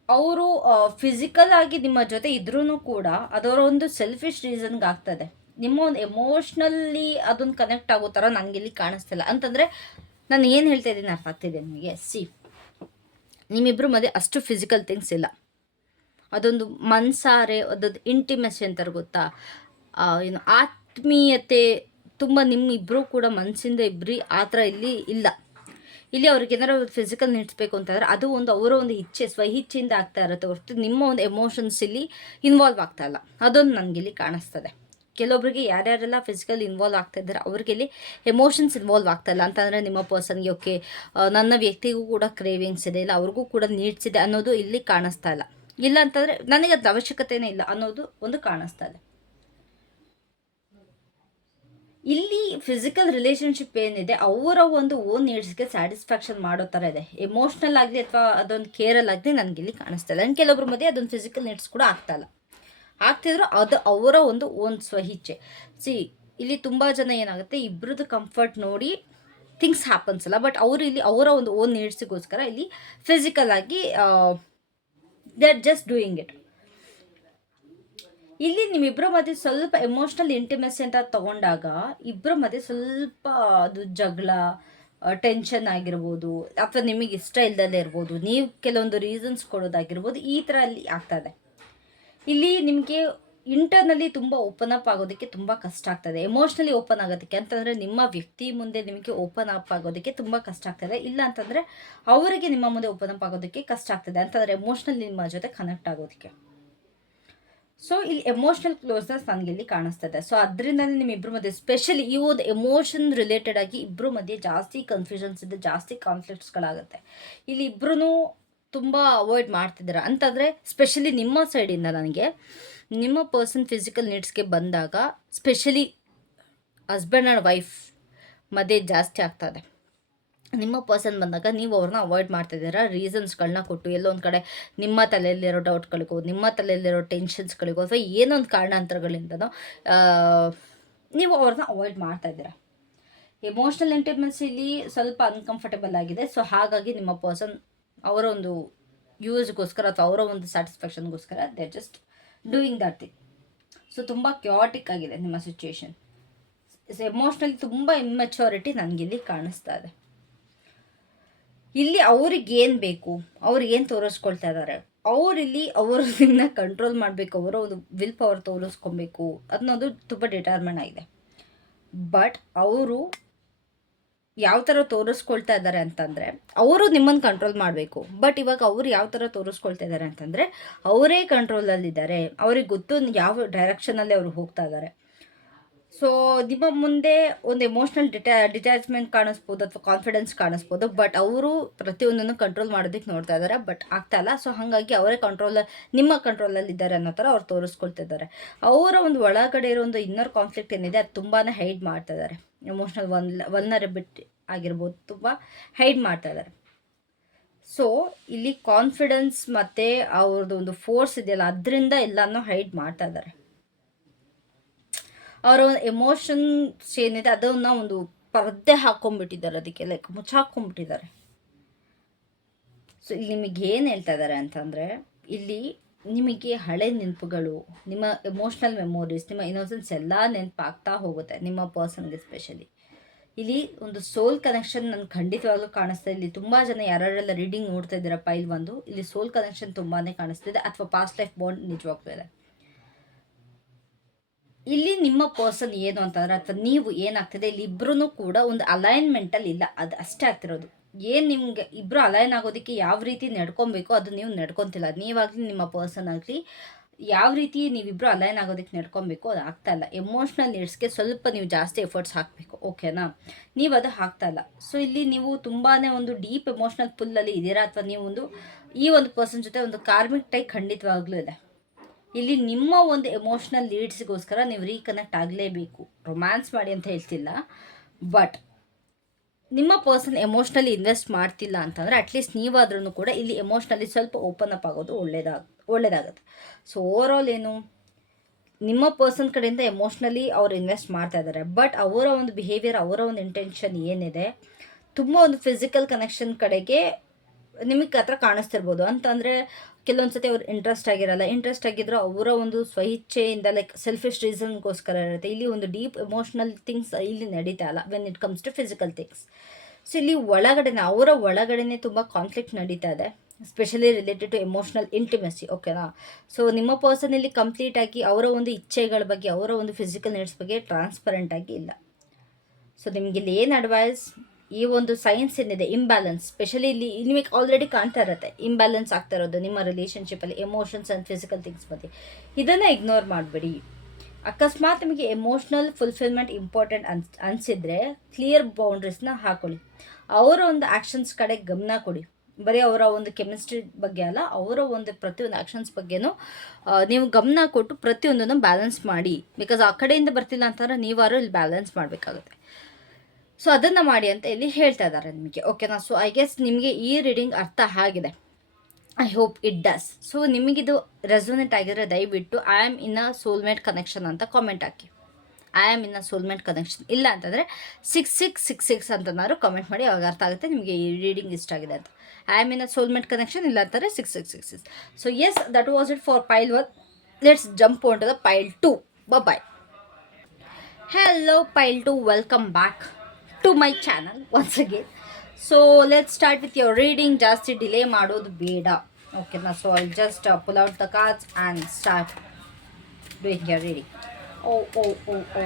ಅವರು ಫಿಸಿಕಲ್ ಆಗಿ ನಿಮ್ಮ ಜೊತೆ ಇದ್ರೂ ಕೂಡ ಅದರ ಒಂದು ಸೆಲ್ಫಿಶ್ ರೀಸನ್ಗೆ ಆಗ್ತದೆ. ನಿಮ್ಮ ಒಂದು ಎಮೋಷ್ನಲ್ಲಿ ಅದೊಂದು ಕನೆಕ್ಟ್ ಆಗೋ ಥರ ನನಗಿಲ್ಲಿ ಕಾಣಿಸ್ತಿಲ್ಲ. ಅಂತಂದರೆ ನಾನು ಏನು ಹೇಳ್ತಾ ಇದ್ದೀನಿ ಅರ್ಥ ಆಗ್ತಿದೆ ನಿಮಗೆ. ನಿಮ್ಮಿಬ್ಬರು ಮಧ್ಯೆ ಅಷ್ಟು ಫಿಸಿಕಲ್ ಥಿಂಗ್ಸ್ ಇಲ್ಲ, ಅದೊಂದು ಮನ್ಸಾರೆ ಅದೊಂದು ಇಂಟಿಮೆಸಿ ಅಂತಾರೆ ಗೊತ್ತಾ, ಏನು ಆತ್ಮೀಯತೆ ತುಂಬ ನಿಮ್ಮಿಬ್ಬರು ಕೂಡ ಮನಸ್ಸಿಂದ ಇಬ್ಬರಿ ಆ ಥರ ಇಲ್ಲಿ ಇಲ್ಲ. ಇಲ್ಲಿ ಅವ್ರಿಗೆ ಏನಾರು ಫಿಸಿಕಲ್ ನೀಡ್ಸ್ಬೇಕು ಅಂತಂದರೆ ಅದು ಒಂದು ಅವರ ಒಂದು ಇಚ್ಛೆ ಸ್ವಇಚ್ಛೆಯಿಂದ ಆಗ್ತಾ ಇರುತ್ತೆ ಹೊರತು ನಿಮ್ಮ ಒಂದು ಎಮೋಷನ್ಸ್ ಇಲ್ಲಿ ಇನ್ವಾಲ್ವ್ ಆಗ್ತಾ ಇಲ್ಲ. ಅದೊಂದು ನನಗಿಲ್ಲಿ ಕಾಣಿಸ್ತದೆ. ಕೆಲವೊಬ್ಬರಿಗೆ ಯಾರ್ಯಾರೆಲ್ಲ ಫಿಸಿಕಲ್ ಇನ್ವಾಲ್ವ್ ಆಗ್ತಾ ಇದ್ದಾರೆ ಅವ್ರಿಗೆಲ್ಲಿ ಎಮೋಷನ್ಸ್ ಇನ್ವಾಲ್ವ್ ಆಗ್ತಾ ಇಲ್ಲ. ಅಂತಂದರೆ ನಿಮ್ಮ ಪರ್ಸನ್ಗೆ ಓಕೆ ನನ್ನ ವ್ಯಕ್ತಿಗೂ ಕೂಡ ಕ್ರೇವಿಂಗ್ಸ್ ಇದೆ, ಇಲ್ಲ ಅವ್ರಿಗೂ ಕೂಡ ನೀಡ್ಸ್ ಇದೆ ಅನ್ನೋದು ಇಲ್ಲಿ ಕಾಣಿಸ್ತಾ ಇಲ್ಲ. ಇಲ್ಲ ಅಂತಂದರೆ ನನಗೆ ಅದು ಅವಶ್ಯಕತೆಯೇ ಇಲ್ಲ ಅನ್ನೋದು ಒಂದು ಕಾಣಿಸ್ತಾ ಇದೆ. ಇಲ್ಲಿ ಫಿಸಿಕಲ್ ರಿಲೇಷನ್ಶಿಪ್ ಏನಿದೆ ಅವರ ಒಂದು ಓನ್ ನೀಡ್ಸ್ಗೆ ಸ್ಯಾಟಿಸ್ಫ್ಯಾಕ್ಷನ್ ಮಾಡೋ ಥರ ಇದೆ. ಎಮೋಷ್ನಲ್ ಆಗಲಿ ಅಥವಾ ಅದೊಂದು ಕೇರಲ್ ಆಗಲಿ ನನಗಿಲ್ಲಿ ಕಾಣಿಸ್ತಾ ಇಲ್ಲ. ನನ್ನ ಕೆಲವೊಬ್ಬರ ಮಧ್ಯೆ ಅದೊಂದು ಫಿಸಿಕಲ್ ನೀಡ್ಸ್ ಕೂಡ ಆಗ್ತಾಯಿಲ್ಲ, ಆಗ್ತಿದ್ರು ಅದು ಅವರ ಒಂದು ಓನ್ ಸ್ವಇಚ್ಛೆ. ಇಲ್ಲಿ ತುಂಬ ಜನ ಏನಾಗುತ್ತೆ ಇಬ್ಬರದ್ದು ಕಂಫರ್ಟ್ ನೋಡಿ ಥಿಂಗ್ಸ್ ಹ್ಯಾಪನ್ಸ್ ಅಲ್ಲ, ಬಟ್ ಅವರು ಇಲ್ಲಿ ಅವರ ಒಂದು ಓನ್ ನೀಡ್ಸಿಗೋಸ್ಕರ ಇಲ್ಲಿ ಫಿಸಿಕಲ್ ಆಗಿ they are just doing it. ಇಲ್ಲಿ ನಿಮ್ಮಿಬ್ಬರ ಮಧ್ಯೆ ಸ್ವಲ್ಪ ಎಮೋಷ್ನಲ್ ಇಂಟಿಮೆಸಿ ಅಂತ ತಗೊಂಡಾಗ ಇಬ್ಬರ ಮಧ್ಯೆ ಸ್ವಲ್ಪ ಅದು ಜಗಳ ಟೆನ್ಷನ್ ಆಗಿರ್ಬೋದು, ಅಥವಾ ನಿಮಗೆ ಇಷ್ಟ ಇಲ್ದಲ್ಲೇ ಇರ್ಬೋದು, ನೀವು ಕೆಲವೊಂದು ರೀಸನ್ಸ್ ಕೊಡೋದಾಗಿರ್ಬೋದು, ಈ ಥರ ಅಲ್ಲಿ ಆಗ್ತದೆ. ಇಲ್ಲಿ ನಿಮಗೆ ಇಂಟರ್ನಲ್ಲಿ ತುಂಬ ಓಪನ್ ಅಪ್ ಆಗೋದಕ್ಕೆ ತುಂಬ ಕಷ್ಟ ಆಗ್ತದೆ. ಎಮೋಷ್ನಲಿ ಓಪನ್ ಆಗೋದಕ್ಕೆ ಅಂತಂದರೆ ನಿಮ್ಮ ವ್ಯಕ್ತಿ ಮುಂದೆ ನಿಮಗೆ ಓಪನ್ ಅಪ್ ಆಗೋದಕ್ಕೆ ತುಂಬ ಕಷ್ಟ ಆಗ್ತದೆ. ಇಲ್ಲ ಅಂತಂದರೆ ಅವರಿಗೆ ನಿಮ್ಮ ಮುಂದೆ ಓಪನ್ ಅಪ್ ಆಗೋದಕ್ಕೆ ಕಷ್ಟ ಆಗ್ತದೆ ಅಂತಂದರೆ ಎಮೋಷ್ನಲಿ ನಿಮ್ಮ ಜೊತೆ ಕನೆಕ್ಟ್ ಆಗೋದಕ್ಕೆ. ಸೊ ಇಲ್ಲಿ ಎಮೋಷ್ನಲ್ ಕ್ಲೋಸ್ನೆಸ್ ನನಗೆ ಇಲ್ಲಿ ಕಾಣಿಸ್ತದೆ. ಸೊ ಅದರಿಂದನೇ ನಿಮ್ಮಿಬ್ಬರ ಮಧ್ಯೆ ಸ್ಪೆಷಲಿ ಈ ಒಂದು ಎಮೋಷನ್ ರಿಲೇಟೆಡ್ ಆಗಿ ಇಬ್ಬರ ಮಧ್ಯೆ ಜಾಸ್ತಿ ಕನ್ಫ್ಯೂಷನ್ಸ್ ಇದೆ, ಜಾಸ್ತಿ ಕಾನ್ಫ್ಲಿಕ್ಟ್ಸ್ಗಳಾಗುತ್ತೆ. ಇಲ್ಲಿ ಇಬ್ಬರೂ ತುಂಬ ಅವಾಯ್ಡ್ ಮಾಡ್ತಿದ್ದಾರೆ ಅಂತಂದರೆ ಸ್ಪೆಷಲಿ ನಿಮ್ಮ ಸೈಡಿಂದ ನನಗೆ ನಿಮ್ಮ ಪರ್ಸನ್ ಫಿಸಿಕಲ್ ನೀಡ್ಸ್ಗೆ ಬಂದಾಗ ಸ್ಪೆಷಲಿ ಹಸ್ಬೆಂಡ್ ಆ್ಯಂಡ್ ವೈಫ್ ಮಧ್ಯೆ ಜಾಸ್ತಿ ಆಗ್ತದೆ. ನಿಮ್ಮ ಪರ್ಸನ್ ಬಂದಾಗ ನೀವು ಅವ್ರನ್ನ ಅವಾಯ್ಡ್ ಮಾಡ್ತಿದ್ದೀರಾ ರೀಸನ್ಸ್ಗಳನ್ನ ಕೊಟ್ಟು, ಎಲ್ಲೊಂದು ಕಡೆ ನಿಮ್ಮ ತಲೆಯಲ್ಲಿರೋ ಡೌಟ್ಗಳಿಗೋ, ನಿಮ್ಮ ತಲೆಯಲ್ಲಿರೋ ಟೆನ್ಷನ್ಸ್ಗಳಿಗೋ, ಅಥವಾ ಏನೊಂದು ಕಾರಣಾಂತರಗಳಿಂದನೋ ನೀವು ಅವ್ರನ್ನ ಅವಾಯ್ಡ್ ಮಾಡ್ತಾಯಿದ್ದೀರಾ. ಎಮೋಷ್ನಲ್ ಇಂಟಿಮೆನ್ಸಿಲಿ ಸ್ವಲ್ಪ ಅನ್ಕಂಫರ್ಟೇಬಲ್ ಆಗಿದೆ. ಸೊ ಹಾಗಾಗಿ ನಿಮ್ಮ ಪರ್ಸನ್ ಅವರ ಒಂದು ಯೂಸ್ಗೋಸ್ಕರ ಅಥವಾ ಅವರ ಒಂದು ಸ್ಯಾಟಿಸ್ಫ್ಯಾಕ್ಷನ್ಗೋಸ್ಕರ they just doing that thing. So ತುಂಬ ಕ್ಯಾಟಿಕ್ ಆಗಿದೆ ನಿಮ್ಮ ಸಿಚುವೇಶನ್. ಎಮೋಷ್ನಲಿ ತುಂಬ ಇಮ್ಮೆಚೂರಿಟಿ ನನಗಿಲ್ಲಿ ಕಾಣಿಸ್ತಾ ಇದೆ. ಇಲ್ಲಿ ಅವ್ರಿಗೇನು ಬೇಕು, ಅವ್ರಿಗೇನು ತೋರಿಸ್ಕೊಳ್ತಾ ಇದ್ದಾರೆ, ಅವರಿಲ್ಲಿ ಅವ್ರನ್ನ ಕಂಟ್ರೋಲ್ ಮಾಡಬೇಕು, ಅವರ ಒಂದು ವಿಲ್ ಪವರ್ ತೋರಿಸ್ಕೊಬೇಕು ಅನ್ನೋದು ತುಂಬ ಡಿಟರ್ಮಿನ್ ಆಗಿದೆ. ಬಟ್ ಅವರು ಯಾವ ಥರ ತೋರಿಸ್ಕೊಳ್ತಾ ಇದ್ದಾರೆ ಅಂತಂದರೆ ಅವರು ನಿಮ್ಮನ್ನು ಕಂಟ್ರೋಲ್ ಮಾಡಬೇಕು. ಬಟ್ ಇವಾಗ ಅವ್ರು ಯಾವ ಥರ ತೋರಿಸ್ಕೊಳ್ತಾ ಇದ್ದಾರೆ ಅಂತಂದರೆ ಅವರೇ ಕಂಟ್ರೋಲಲ್ಲಿದ್ದಾರೆ, ಅವ್ರಿಗೆ ಗೊತ್ತು ಯಾವ ಡೈರೆಕ್ಷನಲ್ಲಿ ಅವರು ಹೋಗ್ತಾ ಇದ್ದಾರೆ. ಸೊ ನಿಮ್ಮ ಮುಂದೆ ಒಂದು ಎಮೋಷ್ನಲ್ ಡಿಟ್ಯಾಚ್ಮೆಂಟ್ ಕಾಣಿಸ್ಬೋದು ಅಥವಾ ಕಾನ್ಫಿಡೆನ್ಸ್ ಕಾಣಿಸ್ಬೋದು. ಬಟ್ ಅವರು ಪ್ರತಿಯೊಂದನ್ನು ಕಂಟ್ರೋಲ್ ಮಾಡೋದಕ್ಕೆ ನೋಡ್ತಾ ಇದ್ದಾರೆ, ಬಟ್ ಆಗ್ತಾ ಇಲ್ಲ. ಸೊ ಹಾಗಾಗಿ ಅವರೇ ನಿಮ್ಮ ಕಂಟ್ರೋಲಲ್ಲಿದ್ದಾರೆ ಅನ್ನೋ ಥರ ಅವ್ರು ತೋರಿಸ್ಕೊಳ್ತಿದ್ದಾರೆ. ಅವರ ಒಂದು ಒಳಗಡೆ ಇರೋ ಒಂದು ಇನ್ನರ್ ಕಾನ್ಫ್ಲಿಕ್ಟ್ ಏನಿದೆ ಅದು ತುಂಬಾ ಹೈಡ್ ಮಾಡ್ತಾ ಇದ್ದಾರೆ. ಎಮೋಷ್ನಲ್ ವಲ್ನರಬಿಲಿಟಿ ಆಗಿರ್ಬೋದು, ತುಂಬ ಹೈಡ್ ಮಾಡ್ತಾ ಇದ್ದಾರೆ. ಸೊ ಇಲ್ಲಿ ಕಾನ್ಫಿಡೆನ್ಸ್ ಮತ್ತು ಅವ್ರದ್ದು ಒಂದು ಫೋರ್ಸ್ ಇದೆಯಲ್ಲ ಅದರಿಂದ ಎಲ್ಲನೂ ಹೈಡ್ ಮಾಡ್ತಾ ಇದ್ದಾರೆ. ಅವರ ಒಂದು ಎಮೋಷನ್ಸ್ ಏನಿದೆ ಅದನ್ನು ಒಂದು ಪರದೆ ಹಾಕ್ಕೊಂಡ್ಬಿಟ್ಟಿದ್ದಾರೆ, ಅದಕ್ಕೆ ಲೈಕ್ ಮುಚ್ಚಾಕ್ಕೊಂಡ್ಬಿಟ್ಟಿದ್ದಾರೆ. ಸೊ ಇಲ್ಲಿ ನಿಮಗೆ ಏನು ಹೇಳ್ತಾ ಇದ್ದಾರೆ ಅಂತಂದರೆ ಇಲ್ಲಿ ನಿಮಗೆ ಹಳೆ ನೆನಪುಗಳು, ನಿಮ್ಮ ಎಮೋಷ್ನಲ್ ಮೆಮೊರೀಸ್, ನಿಮ್ಮ ಇನ್ನೋಸೆನ್ಸ್ ಎಲ್ಲ ನೆನಪಾಗ್ತಾ ಹೋಗುತ್ತೆ ನಿಮ್ಮ ಪರ್ಸನ್ಗೆ. ಸ್ಪೆಷಲಿ ಇಲ್ಲಿ ಒಂದು ಸೋಲ್ ಕನೆಕ್ಷನ್ ನನಗೆ ಖಂಡಿತವಾಗ್ಲೂ ಕಾಣಿಸ್ತಾ. ಇಲ್ಲಿ ತುಂಬ ಜನ ಯಾರ್ಯಾರೆಲ್ಲ ರೀಡಿಂಗ್ ನೋಡ್ತಾ ಇದ್ದೀರಾ ಪೈಲ್ ಒಂದು, ಇಲ್ಲಿ ಸೋಲ್ ಕನೆಕ್ಷನ್ ತುಂಬಾ ಕಾಣಿಸ್ತಿದೆ, ಅಥವಾ ಪಾಸ್ಟ್ ಲೈಫ್ ಬಾಂಡ್ ನಿಜವಾಗ್ಲೂ ಇದೆ. ಇಲ್ಲಿ ನಿಮ್ಮ ಪರ್ಸನ್ ಏನು ಅಂತಂದರೆ ಅಥವಾ ನೀವು ಏನಾಗ್ತಿದೆ ಇಲ್ಲಿ ಇಬ್ಬರೂ ಕೂಡ ಒಂದು ಅಲೈನ್ಮೆಂಟಲ್ಲಿ ಇಲ್ಲ, ಅದು ಅಷ್ಟೇ ಆಗ್ತಿರೋದು. ಏನು ನಿಮ್ಗೆ ಇಬ್ಬರು ಅಲೈನ್ ಆಗೋದಕ್ಕೆ ಯಾವ ರೀತಿ ನಡ್ಕೊಬೇಕು ಅದು ನೀವು ನಡ್ಕೊತಿಲ್ಲ. ನೀವಾಗಲಿ ನಿಮ್ಮ ಪರ್ಸನ್ ಆಗಲಿ ಯಾವ ರೀತಿ ನೀವಿಬ್ಬರು ಅಲೈನ್ ಆಗೋದಕ್ಕೆ ನಡ್ಕೊಬೇಕು ಅದು ಆಗ್ತಾಯಿಲ್ಲ. ಎಮೋಷ್ನಲ್ ನೀಡ್ಸ್ಗೆ ಸ್ವಲ್ಪ ನೀವು ಜಾಸ್ತಿ ಎಫರ್ಟ್ಸ್ ಹಾಕಬೇಕು, ಓಕೆನಾ? ನೀವು ಅದು ಆಗ್ತಾಯಿಲ್ಲ. ಸೊ ಇಲ್ಲಿ ನೀವು ತುಂಬಾ ಒಂದು ಡೀಪ್ ಎಮೋಷ್ನಲ್ ಪುಲ್ಲಲ್ಲಿ ಇದ್ದೀರಾ, ಅಥವಾ ನೀವು ಈ ಒಂದು ಪರ್ಸನ್ ಜೊತೆ ಒಂದು ಕಾರ್ಮಿಕ್ ಟೈ ಖಂಡಿತವಾಗ್ಲೂ ಇದೆ. ಇಲ್ಲಿ ನಿಮ್ಮ ಒಂದು ಎಮೋಷ್ನಲ್ ಲೀಡ್ಸ್ಗೋಸ್ಕರ ನೀವು ರೀಕನೆಕ್ಟ್ ಆಗಲೇಬೇಕು. ರೊಮ್ಯಾನ್ಸ್ ಮಾಡಿ ಅಂತ ಹೇಳ್ತಿಲ್ಲ, ಬಟ್ ನಿಮ್ಮ ಪರ್ಸನ್ ಎಮೋಷ್ನಲಿ ಇನ್ವೆಸ್ಟ್ ಮಾಡ್ತಿಲ್ಲ ಅಂತಂದರೆ ಅಟ್ಲೀಸ್ಟ್ ನೀವಾದ್ರೂ ಕೂಡ ಇಲ್ಲಿ ಎಮೋಷ್ನಲಿ ಸ್ವಲ್ಪ ಓಪನ್ ಅಪ್ ಆಗೋದು ಒಳ್ಳೆಯದಾಗುತ್ತೆ. ಸೊ ಓವರಾಲ್ ಏನು, ನಿಮ್ಮ ಪರ್ಸನ್ ಕಡೆಯಿಂದ ಎಮೋಷ್ನಲಿ ಅವ್ರು ಇನ್ವೆಸ್ಟ್ ಮಾಡ್ತಾ ಇದ್ದಾರೆ, ಬಟ್ ಅವರ ಒಂದು ಬಿಹೇವಿಯರ್, ಅವರ ಒಂದು ಇಂಟೆನ್ಷನ್ ಏನಿದೆ ತುಂಬ ಒಂದು ಫಿಸಿಕಲ್ ಕನೆಕ್ಷನ್ ಕಡೆಗೆ ನಿಮಗೆ ಹತ್ರ ಕಾಣಿಸ್ತಿರ್ಬೋದು. ಅಂತಂದರೆ ಕೆಲವೊಂದು ಸತಿ ಅವ್ರು ಇಂಟ್ರೆಸ್ಟ್ ಆಗಿದ್ದರೂ ಅವರ ಒಂದು ಸ್ವಇಚ್ಛೆಯಿಂದ ಲೈಕ್ ಸೆಲ್ಫಿಶ್ ರೀಸನ್ಗೋಸ್ಕರ ಇರುತ್ತೆ. ಇಲ್ಲಿ ಒಂದು ಡೀಪ್ ಎಮೋಷ್ನಲ್ ಥಿಂಗ್ಸ್ ಇಲ್ಲಿ ನಡೀತಾ ಇಲ್ಲ when it comes to physical things. So ಇಲ್ಲಿ ಅವರ ಒಳಗಡೆನೇ ತುಂಬ ಕಾನ್ಫ್ಲಿಕ್ಟ್ ನಡೀತಾ ಇದೆ, specially related to emotional intimacy, ಓಕೆನಾ? ಸೊ ನಿಮ್ಮ ಪರ್ಸನ್ ಇಲ್ಲಿ ಕಂಪ್ಲೀಟಾಗಿ ಅವರ ಒಂದು ಇಚ್ಛೆಗಳ ಬಗ್ಗೆ, ಅವರ ಒಂದು ಫಿಸಿಕಲ್ ನೀಡ್ಸ್ ಬಗ್ಗೆ ಟ್ರಾನ್ಸ್ಪರೆಂಟ್ ಆಗಿ ಇಲ್ಲ. ಸೊ ನಿಮಗೆ ಇಲ್ಲಿ ಏನು ಅಡ್ವೈಸ್, ಈ ಒಂದು ಸೈನ್ಸ್ ಏನಿದೆ ಇಂಬ್ಯಾಲೆನ್ಸ್, ಸ್ಪೆಷಲಿ ಇಲ್ಲಿ ನಿಮಗೆ ಆಲ್ರೆಡಿ ಕಾಣ್ತಾ ಇರುತ್ತೆ ಇಂಬ್ಯಾಲೆನ್ಸ್ ಆಗ್ತಾ ಇರೋದು ನಿಮ್ಮ ರಿಲೇಷನ್ಶಿಪ್ಪಲ್ಲಿ ಎಮೋಷನ್ಸ್ ಆ್ಯಂಡ್ ಫಿಸಿಕಲ್ ಥಿಂಗ್ಸ್ ಬಗ್ಗೆ. ಇದನ್ನು ಇಗ್ನೋರ್ ಮಾಡಬೇಡಿ. ಅಕಸ್ಮಾತ್ ನಿಮಗೆ ಎಮೋಷ್ನಲ್ ಫುಲ್ಫಿಲ್ಮೆಂಟ್ ಇಂಪಾರ್ಟೆಂಟ್ ಅನಿಸಿದರೆ ಕ್ಲಿಯರ್ ಬೌಂಡ್ರೀಸ್ನ ಹಾಕೊಳ್ಳಿ. ಅವರ ಒಂದು ಆ್ಯಕ್ಷನ್ಸ್ ಕಡೆ ಗಮನ ಕೊಡಿ. ಬರೀ ಅವರ ಒಂದು ಕೆಮಿಸ್ಟ್ರಿ ಬಗ್ಗೆ ಅಲ್ಲ, ಅವರ ಒಂದು ಪ್ರತಿಯೊಂದು ಆ್ಯಕ್ಷನ್ಸ್ ಬಗ್ಗೆನೂ ನೀವು ಗಮನ ಕೊಟ್ಟು ಪ್ರತಿಯೊಂದನ್ನು ಬ್ಯಾಲೆನ್ಸ್ ಮಾಡಿ. ಬಿಕಾಸ್ ಆ ಕಡೆಯಿಂದ ಬರ್ತಿಲ್ಲ ಅಂತಂದ್ರೆ ನೀವಾರು ಇಲ್ಲಿ ಬ್ಯಾಲೆನ್ಸ್ ಮಾಡಬೇಕಾಗುತ್ತೆ. ಸೊ ಅದನ್ನು ಮಾಡಿ ಅಂತ ಇಲ್ಲಿ ಹೇಳ್ತಾ ಇದ್ದಾರೆ ನಿಮಗೆ, ಓಕೆನಾ? ಸೊ ಐ ಗೆಸ್ ನಿಮಗೆ ಈ ರೀಡಿಂಗ್ ಅರ್ಥ ಆಗಿದೆ. I hope it does. So ನಿಮಗಿದು ರೆಸೊನೇಟ್ ಆಗಿದ್ರೆ ದಯವಿಟ್ಟು I am in a soulmate connection ಅಂತ ಕಾಮೆಂಟ್ ಹಾಕಿ. I am in a soulmate connection, ಇಲ್ಲ ಅಂತಂದರೆ 6666 ಅಂತನಾದ್ರು ಕಾಮೆಂಟ್ ಮಾಡಿ, ಅವಾಗ ಅರ್ಥ ಆಗುತ್ತೆ ನಿಮಗೆ ಈ ರೀಡಿಂಗ್ ಇಷ್ಟ ಆಗಿದೆ ಅಂತ. I am in a soulmate connection, ಇಲ್ಲ ಅಂತಾರೆ 6666. So yes, that was it for pile 1. Let's jump on to the pile 2. Bye. Hello pile 2, welcome back to my channel once again. So let's start with your reading. ಜಾಸ್ತಿ ಡಿಲೇ ಮಾಡೋದು ಬೇಡ, ಓಕೆನಾ? So I'll just pull out the cards and start doing your reading. Oh oh oh oh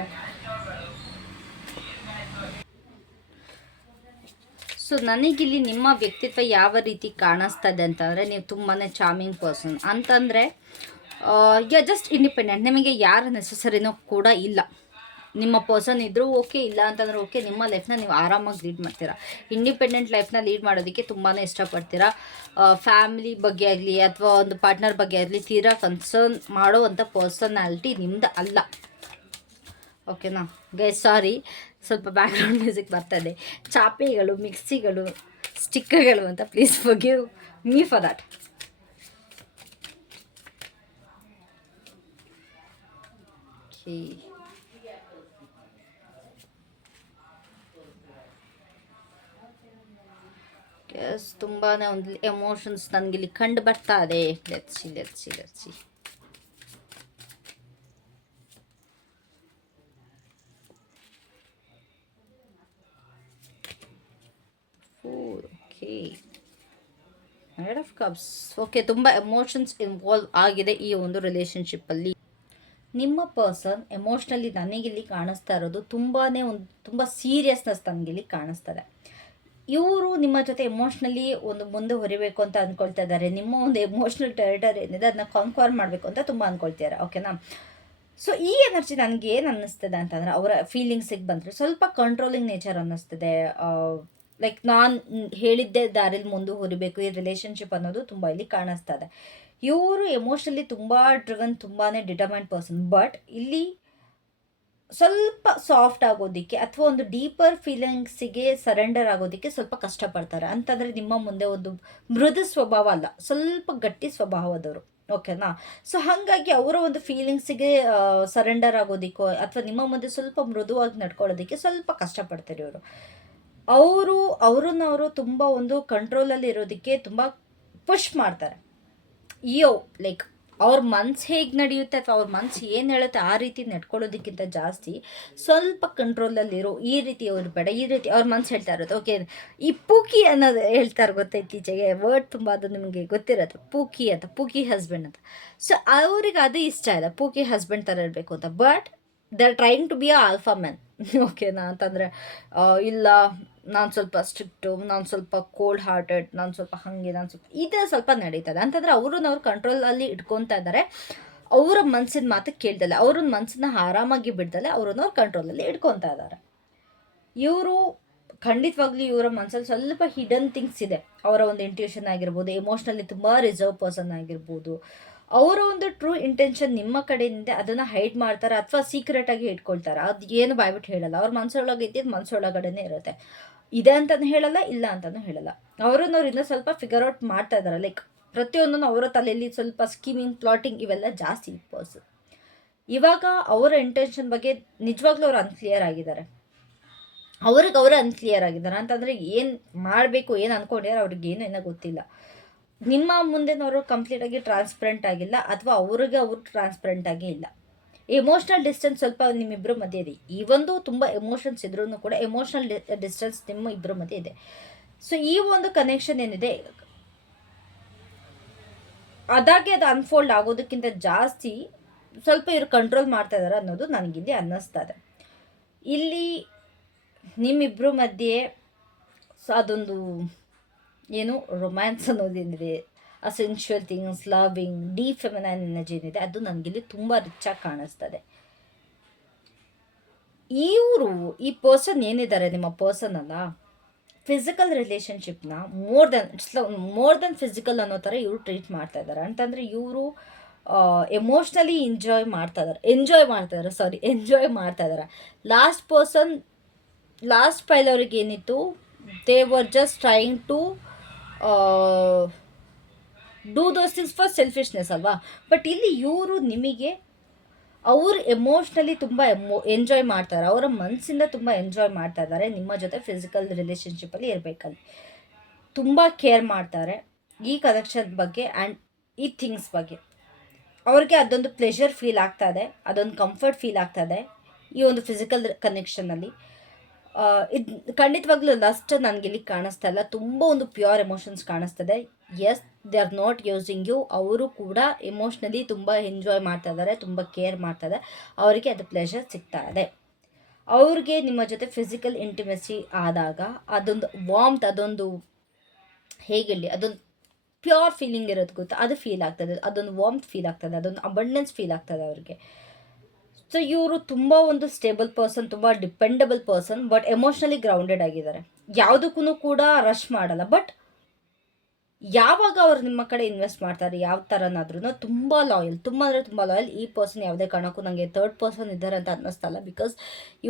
so ನನಗಿಲ್ಲಿ ನಿಮ್ಮ ವ್ಯಕ್ತಿತ್ವ ಯಾವ ರೀತಿ ಕಾಣಿಸ್ತಾ ಇದೆ ಅಂತಂದರೆ, ನೀವು ತುಂಬಾ ಚಾರ್ಮಿಂಗ್ ಪರ್ಸನ್ ಅಂತಂದರೆ, ಜಸ್ಟ್ ಇಂಡಿಪೆಂಡೆಂಟ್. ನಿಮಗೆ ಯಾರ ನೆಸಸರಿನೂ ಕೂಡ ಇಲ್ಲ. ನಿಮ್ಮ ಪರ್ಸನ್ ಇದ್ದರೂ ಓಕೆ, ಇಲ್ಲ ಅಂತಂದ್ರೆ ಓಕೆ. ನಿಮ್ಮ ಲೈಫ್ನ ನೀವು ಆರಾಮಾಗಿ ಲೀಡ್ ಮಾಡ್ತೀರಾ. ಇಂಡಿಪೆಂಡೆಂಟ್ ಲೈಫ್ನ ಲೀಡ್ ಮಾಡೋದಕ್ಕೆ ತುಂಬಾ ಇಷ್ಟಪಡ್ತೀರಾ. ಫ್ಯಾಮಿಲಿ ಬಗ್ಗೆ ಆಗಲಿ ಅಥವಾ ಒಂದು ಪಾರ್ಟ್ನರ್ ಬಗ್ಗೆ ಆಗಲಿ ತೀರಾ ಕನ್ಸರ್ನ್ ಮಾಡೋವಂಥ ಪರ್ಸನಾಲಿಟಿ ನಿಮ್ದು ಅಲ್ಲ. ಓಕೆನಾ ಗೈಸ್? ಸಾರಿ, ಸ್ವಲ್ಪ ಬ್ಯಾಕ್ಗ್ರೌಂಡ್ ಮ್ಯೂಸಿಕ್ ಬರ್ತದೆ. ಚಾಪೆಗಳು, ಮಿಕ್ಸಿಗಳು, ಸ್ಟಿಕ್ಕರ್ಗಳು ಅಂತ please forgive me for that. Okay, ತುಂಬಾ ಒಂದು ಎಮೋಷನ್ಸ್ ನನಗಿಲ್ಲಿ ಕಂಡು ಬರ್ತಾ ಇದೆ. Let's see okay, knight of cups. Okay, ತುಂಬ ಎಮೋಷನ್ಸ್ ಇನ್ವಾಲ್ವ್ ಆಗಿದೆ ಈ ಒಂದು ರಿಲೇಷನ್ಶಿಪ್ಪಲ್ಲಿ. ನಿಮ್ಮ ಪರ್ಸನ್ ಎಮೋಷ್ನಲಿ ನನಗಿಲ್ಲಿ ಕಾಣಿಸ್ತಾ ಇರೋದು ತುಂಬ ಸೀರಿಯಸ್ನೆಸ್ ನನಗಿಲ್ಲಿ ಕಾಣಿಸ್ತದೆ. ಇವರು ನಿಮ್ಮ ಜೊತೆ ಎಮೋಷ್ನಲಿ ಒಂದು ಮುಂದೆ ಹೊರಿಬೇಕು ಅಂತ ಅಂದ್ಕೊಳ್ತಾ ಇದ್ದಾರೆ. ನಿಮ್ಮ ಒಂದು ಎಮೋಷ್ನಲ್ ಟೆರಿಟರಿ ಏನಿದೆ ಅದನ್ನ ಕಾನ್ಕ್ವರ್ ಮಾಡಬೇಕು ಅಂತ ತುಂಬ ಅಂದ್ಕೊಳ್ತಿದ್ದಾರೆ. ಓಕೆನಾ? ಸೊ ಈ ಎನರ್ಜಿ ನನಗೆ ಏನು ಅನ್ನಿಸ್ತದೆ ಅಂತಂದರೆ, ಅವರ ಫೀಲಿಂಗ್ಸಿಗೆ ಬಂದರೆ ಸ್ವಲ್ಪ ಕಂಟ್ರೋಲಿಂಗ್ ನೇಚರ್ ಅನ್ನಿಸ್ತದೆ. ಲೈಕ್ ನಾನು ಹೇಳಿದ್ದೆ ದಾರಿಲಿ ಮುಂದೆ ಹೊರಿಬೇಕು ಈ ರಿಲೇಷನ್ಶಿಪ್ ಅನ್ನೋದು ತುಂಬ ಇಲ್ಲಿ ಕಾಣಿಸ್ತಾ ಇದೆ. ಇವರು ಎಮೋಷ್ನಲಿ ತುಂಬ ಡ್ರಿವನ್, ತುಂಬಾ ಡಿಟರ್ಮೆಂಟ್ ಪರ್ಸನ್. ಬಟ್ ಇಲ್ಲಿ ಸ್ವಲ್ಪ ಸಾಫ್ಟ್ ಆಗೋದಕ್ಕೆ ಅಥವಾ ಒಂದು ಡೀಪರ್ ಫೀಲಿಂಗ್ಸಿಗೆ ಸರೆಂಡರ್ ಆಗೋದಕ್ಕೆ ಸ್ವಲ್ಪ ಕಷ್ಟಪಡ್ತಾರೆ. ಅಂತಂದರೆ ನಿಮ್ಮ ಮುಂದೆ ಒಂದು ಮೃದು ಸ್ವಭಾವ ಅಲ್ಲ, ಸ್ವಲ್ಪ ಗಟ್ಟಿ ಸ್ವಭಾವದವರು. ಓಕೆನಾ? ಸೊ ಹಾಗಾಗಿ ಅವರ ಒಂದು ಫೀಲಿಂಗ್ಸಿಗೆ ಸರೆಂಡರ್ ಆಗೋದಕ್ಕೋ ಅಥವಾ ನಿಮ್ಮ ಮುಂದೆ ಸ್ವಲ್ಪ ಮೃದುವಾಗಿ ನಡ್ಕೊಳ್ಳೋದಕ್ಕೆ ಸ್ವಲ್ಪ ಕಷ್ಟಪಡ್ತಾರೆ ಇವರು. ಅವ್ರನ್ನ ತುಂಬ ಒಂದು ಕಂಟ್ರೋಲಲ್ಲಿ ಇರೋದಕ್ಕೆ ತುಂಬ ಪುಷ್ ಮಾಡ್ತಾರೆ. ಲೈಕ್ ಅವ್ರ ಮನ್ಸು ಹೇಗೆ ನಡೆಯುತ್ತೆ ಅಥವಾ ಅವ್ರ ಮನ್ಸು ಏನು ಹೇಳುತ್ತೆ ಆ ರೀತಿ ನಡ್ಕೊಳ್ಳೋದಕ್ಕಿಂತ ಜಾಸ್ತಿ ಸ್ವಲ್ಪ ಕಂಟ್ರೋಲಲ್ಲಿರೋ ಈ ರೀತಿ ಅವ್ರು ಬೇಡ, ಈ ರೀತಿ ಅವ್ರ ಮನ್ಸು ಹೇಳ್ತಾ ಇರೋದು. ಓಕೆ, ಈ ಪೂಕಿ ಅನ್ನೋದು ಹೇಳ್ತಾರೆ ಗೊತ್ತಾ, ಇತ್ತೀಚೆಗೆ ವರ್ಡ್ ತುಂಬ ಅದು ನಿಮಗೆ ಗೊತ್ತಿರೋದು, ಪೂಕಿ ಅಂತ, ಪೂಕಿ ಹಸ್ಬೆಂಡ್ ಅಂತ. ಸೊ ಅವ್ರಿಗೆ ಅದು ಇಷ್ಟ ಇಲ್ಲ, ಪೂಕಿ ಹಸ್ಬೆಂಡ್ ಥರ ಇರಬೇಕು ಅಂತ. But they are trying to be a alpha man. ಓಕೆನಾ? ಅಂತಂದರೆ ಇಲ್ಲ, ನಾನು ಸ್ವಲ್ಪ ಸ್ಟ್ರಿಕ್ಟು, ನಾನು ಸ್ವಲ್ಪ ಕೋಲ್ಡ್ ಹಾರ್ಟೆಡ್, ನಾನು ಸ್ವಲ್ಪ ಹಾಗೆ, ನಾನು ಸ್ವಲ್ಪ ಇದು ಸ್ವಲ್ಪ ನಡೀತದೆ. ಅಂತಂದರೆ ಅವ್ರು ಕಂಟ್ರೋಲಲ್ಲಿ ಇಟ್ಕೊತಾ ಇದ್ದಾರೆ. ಅವರ ಮನಸ್ಸಿನ ಮಾತು ಕೇಳ್ದಲೆ, ಅವ್ರ ಮನಸ್ಸನ್ನ ಆರಾಮಾಗಿ ಬಿಡ್ದಲೆ ಅವ್ರನ್ನ ಕಂಟ್ರೋಲಲ್ಲಿ ಇಟ್ಕೊತಾ ಇದ್ದಾರೆ. ಇವರು ಖಂಡಿತವಾಗ್ಲೂ ಇವರ ಮನಸ್ಸಲ್ಲಿ ಸ್ವಲ್ಪ ಹಿಡನ್ ಥಿಂಗ್ಸ್ ಇದೆ. ಅವರ ಒಂದು ಇಂಟ್ಯೂಷನ್ ಆಗಿರ್ಬೋದು, ಎಮೋಷ್ನಲಿ ತುಂಬ ರಿಸರ್ವ್ ಪರ್ಸನ್ ಆಗಿರ್ಬೋದು. ಅವರ ಒಂದು ಟ್ರೂ ಇಂಟೆನ್ಷನ್ ನಿಮ್ಮ ಕಡೆಯಿಂದ ಅದನ್ನು ಹೈಡ್ ಮಾಡ್ತಾರೆ ಅಥವಾ ಸೀಕ್ರೆಟಾಗಿ ಇಟ್ಕೊಳ್ತಾರೆ. ಅದು ಏನು ಬಾಯ್ಬಿಟ್ಟು ಹೇಳಲ್ಲ. ಅವ್ರ ಮನಸ್ಸೊಳಗೆ ಇದ್ದಿದ್ದು ಮನಸ್ಸೊಳಗಡೆನೇ ಇರುತ್ತೆ. ಇದೆ ಅಂತಲೂ ಹೇಳಲ್ಲ, ಇಲ್ಲ ಅಂತಲೂ ಹೇಳಲ್ಲ. ಅವ್ರು ಇನ್ನೂ ಸ್ವಲ್ಪ ಫಿಗರ್ ಔಟ್ ಮಾಡ್ತಾ ಇದ್ದಾರೆ. ಲೈಕ್ ಪ್ರತಿಯೊಂದನ್ನು ಅವರ ತಲೆಯಲ್ಲಿ ಸ್ವಲ್ಪ ಸ್ಕೀಮಿಂಗ್, ಪ್ಲಾಟಿಂಗ್ ಇವೆಲ್ಲ ಜಾಸ್ತಿ ಪರ್ಸನ್. ಇವಾಗ ಅವರ ಇಂಟೆನ್ಷನ್ ಬಗ್ಗೆ ನಿಜವಾಗ್ಲೂ ಅವ್ರು ಅನ್ಕ್ಲಿಯರ್ ಆಗಿದ್ದಾರೆ. ಅವ್ರಿಗೆ ಅನ್ಕ್ಲಿಯರ್ ಆಗಿದ್ದಾರೆ. ಅಂತಂದರೆ ಏನು ಮಾಡಬೇಕು, ಏನು ಅಂದ್ಕೊಂಡಿದ್ದಾರೆ ಅವ್ರಿಗೇನು ಏನೋ ಗೊತ್ತಿಲ್ಲ. ನಿಮ್ಮ ಮುಂದೆನವರು ಕಂಪ್ಲೀಟಾಗಿ ಟ್ರಾನ್ಸ್ಪರೆಂಟ್ ಆಗಿಲ್ಲ ಅಥವಾ ಅವ್ರಿಗೆ ಟ್ರಾನ್ಸ್ಪರೆಂಟ್ ಆಗಿ ಇಲ್ಲ. ಎಮೋಷ್ನಲ್ ಡಿಸ್ಟೆನ್ಸ್ ಸ್ವಲ್ಪ ನಿಮ್ಮಿಬ್ಬರ ಮಧ್ಯೆ ಇದೆ. ಈ ಒಂದು ತುಂಬ ಎಮೋಷನ್ಸ್ ಇದ್ರೂ ಕೂಡ ಎಮೋಷ್ನಲ್ ಡಿಸ್ಟೆನ್ಸ್ ನಿಮ್ಮ ಇಬ್ಬರ ಮಧ್ಯೆ ಇದೆ. ಸೊ ಈ ಒಂದು ಕನೆಕ್ಷನ್ ಏನಿದೆ ಅದಾಗೆ ಅದು ಅನ್ಫೋಲ್ಡ್ ಆಗೋದಕ್ಕಿಂತ ಜಾಸ್ತಿ ಸ್ವಲ್ಪ ಇವರು ಕಂಟ್ರೋಲ್ ಮಾಡ್ತಾ ಇದ್ದಾರೆ ಅನ್ನೋದು ನನಗಿಲ್ಲಿ ಅನ್ನಿಸ್ತಾ ಇದೆ. ಇಲ್ಲಿ ನಿಮ್ಮಿಬ್ಬರ ಮಧ್ಯೆ ಅದೊಂದು ಏನು ರೊಮ್ಯಾನ್ಸ್ ಅನ್ನೋದೇನಿದೆ, ಆ sensual things, loving, deep feminine energy ಏನಿದೆ ಅದು ನನಗಿಲ್ಲಿ ತುಂಬ ರಿಚಾಗಿ ಕಾಣಿಸ್ತದೆ. ಈ ಪರ್ಸನ್ ಏನಿದ್ದಾರೆ, ನಿಮ್ಮ ಪರ್ಸನ್ ಅಲ್ಲ, ಫಿಸಿಕಲ್ ರಿಲೇಷನ್ಶಿಪ್ನ ಮೋರ್ ದೆನ್ ಫಿಸಿಕಲ್ ಅನ್ನೋ ಥರ ಇವರು ಟ್ರೀಟ್ ಮಾಡ್ತಾ ಇದ್ದಾರೆ. ಅಂತಂದರೆ ಇವರು ಎಮೋಷ್ನಲಿ ಎಂಜಾಯ್ ಮಾಡ್ತಾ ಇದ್ದಾರೆ. ಲಾಸ್ಟ್ ಪೈಲ್ ಅವ್ರಿಗೆ ಏನಿತ್ತು, they were just trying to do those things for selfishness ಅಲ್ವಾ. ಬಟ್ ಇಲ್ಲಿ ಇವರು ನಿಮಗೆ ಅವರು ಎಮೋಷ್ನಲಿ ತುಂಬ ಎಂಜಾಯ್ ಮಾಡ್ತಾರೆ, ಅವರ ಮನಸ್ಸಿಂದ ತುಂಬ ಎಂಜಾಯ್ ಮಾಡ್ತಾ ಇದ್ದಾರೆ ನಿಮ್ಮ ಜೊತೆ ಫಿಸಿಕಲ್ ರಿಲೇಷನ್ಶಿಪ್ಪಲ್ಲಿ ಇರಬೇಕಲ್ಲಿ. ತುಂಬ ಕೇರ್ ಮಾಡ್ತಾರೆ ಈ ಕನೆಕ್ಷನ್ ಬಗ್ಗೆ ಆ್ಯಂಡ್ ಈ ಥಿಂಗ್ಸ್ ಬಗ್ಗೆ. ಅವ್ರಿಗೆ ಅದೊಂದು ಪ್ಲೆಷರ್ ಫೀಲ್ ಆಗ್ತಾ ಇದೆ, ಅದೊಂದು ಕಂಫರ್ಟ್ ಫೀಲ್ ಆಗ್ತಾ ಇದೆ ಈ ಒಂದು ಫಿಸಿಕಲ್ ಕನೆಕ್ಷನಲ್ಲಿ. ಇದು ಖಂಡಿತವಾಗ್ಲೂ ಲಸ್ಟ್ ನನಗಿಲ್ಲಿ ಕಾಣಿಸ್ತಾ ಇಲ್ಲ, ತುಂಬ ಒಂದು ಪ್ಯೂರ್ ಎಮೋಷನ್ಸ್ ಕಾಣಿಸ್ತದೆ. Yes, they are not using you. ಅವರು ಕೂಡ ಎಮೋಷ್ನಲಿ ತುಂಬ ಎಂಜಾಯ್ ಮಾಡ್ತಾ ಇದ್ದಾರೆ, ತುಂಬ ಕೇರ್ ಮಾಡ್ತಾ ಇದ್ದಾರೆ, ಅವರಿಗೆ ಅದು ಪ್ಲೆಷರ್ ಸಿಗ್ತಾ ಇದೆ. ಅವ್ರಿಗೆ ನಿಮ್ಮ ಜೊತೆ ಫಿಸಿಕಲ್ ಇಂಟಿಮೆಸಿ ಆದಾಗ ಅದೊಂದು ವಾಮ್ತ್, ಅದೊಂದು ಹೇಗಿರಲಿ, ಅದೊಂದು ಪ್ಯೂರ್ ಫೀಲಿಂಗ್ ಇರೋದು ಗೊತ್ತಾ, ಅದು ಫೀಲ್ ಆಗ್ತದೆ, ಅದೊಂದು ವಾಮ್ತ್ ಫೀಲ್ ಆಗ್ತದೆ, ಅದೊಂದು ಅಬಂಡೆನ್ಸ್ ಫೀಲ್ ಆಗ್ತದೆ ಅವ್ರಿಗೆ. ಸೊ ಇವರು ತುಂಬ ಒಂದು ಸ್ಟೇಬಲ್ ಪರ್ಸನ್, ತುಂಬ dependable person, but emotionally grounded ಆಗಿದ್ದಾರೆ. ಯಾವುದಕ್ಕೂ ಕೂಡ ರಶ್ ಮಾಡಲ್ಲ. ಬಟ್ ಯಾವಾಗ ಅವ್ರು ನಿಮ್ಮ ಕಡೆ ಇನ್ವೆಸ್ಟ್ ಮಾಡ್ತಾರೆ ಯಾವ ಥರನಾದ್ರೂ ತುಂಬ ಲಾಯಲ್, ತುಂಬ ಅಂದರೆ ತುಂಬ ಲಾಯಲ್. ಈ ಪರ್ಸನ್ ಯಾವುದೇ ಕಾರಣಕ್ಕೂ ನನಗೆ ಥರ್ಡ್ ಪರ್ಸನ್ ಇದ್ದಾರೆ ಅಂತ ಅನ್ನಿಸ್ತಲ್ಲ, ಬಿಕಾಸ್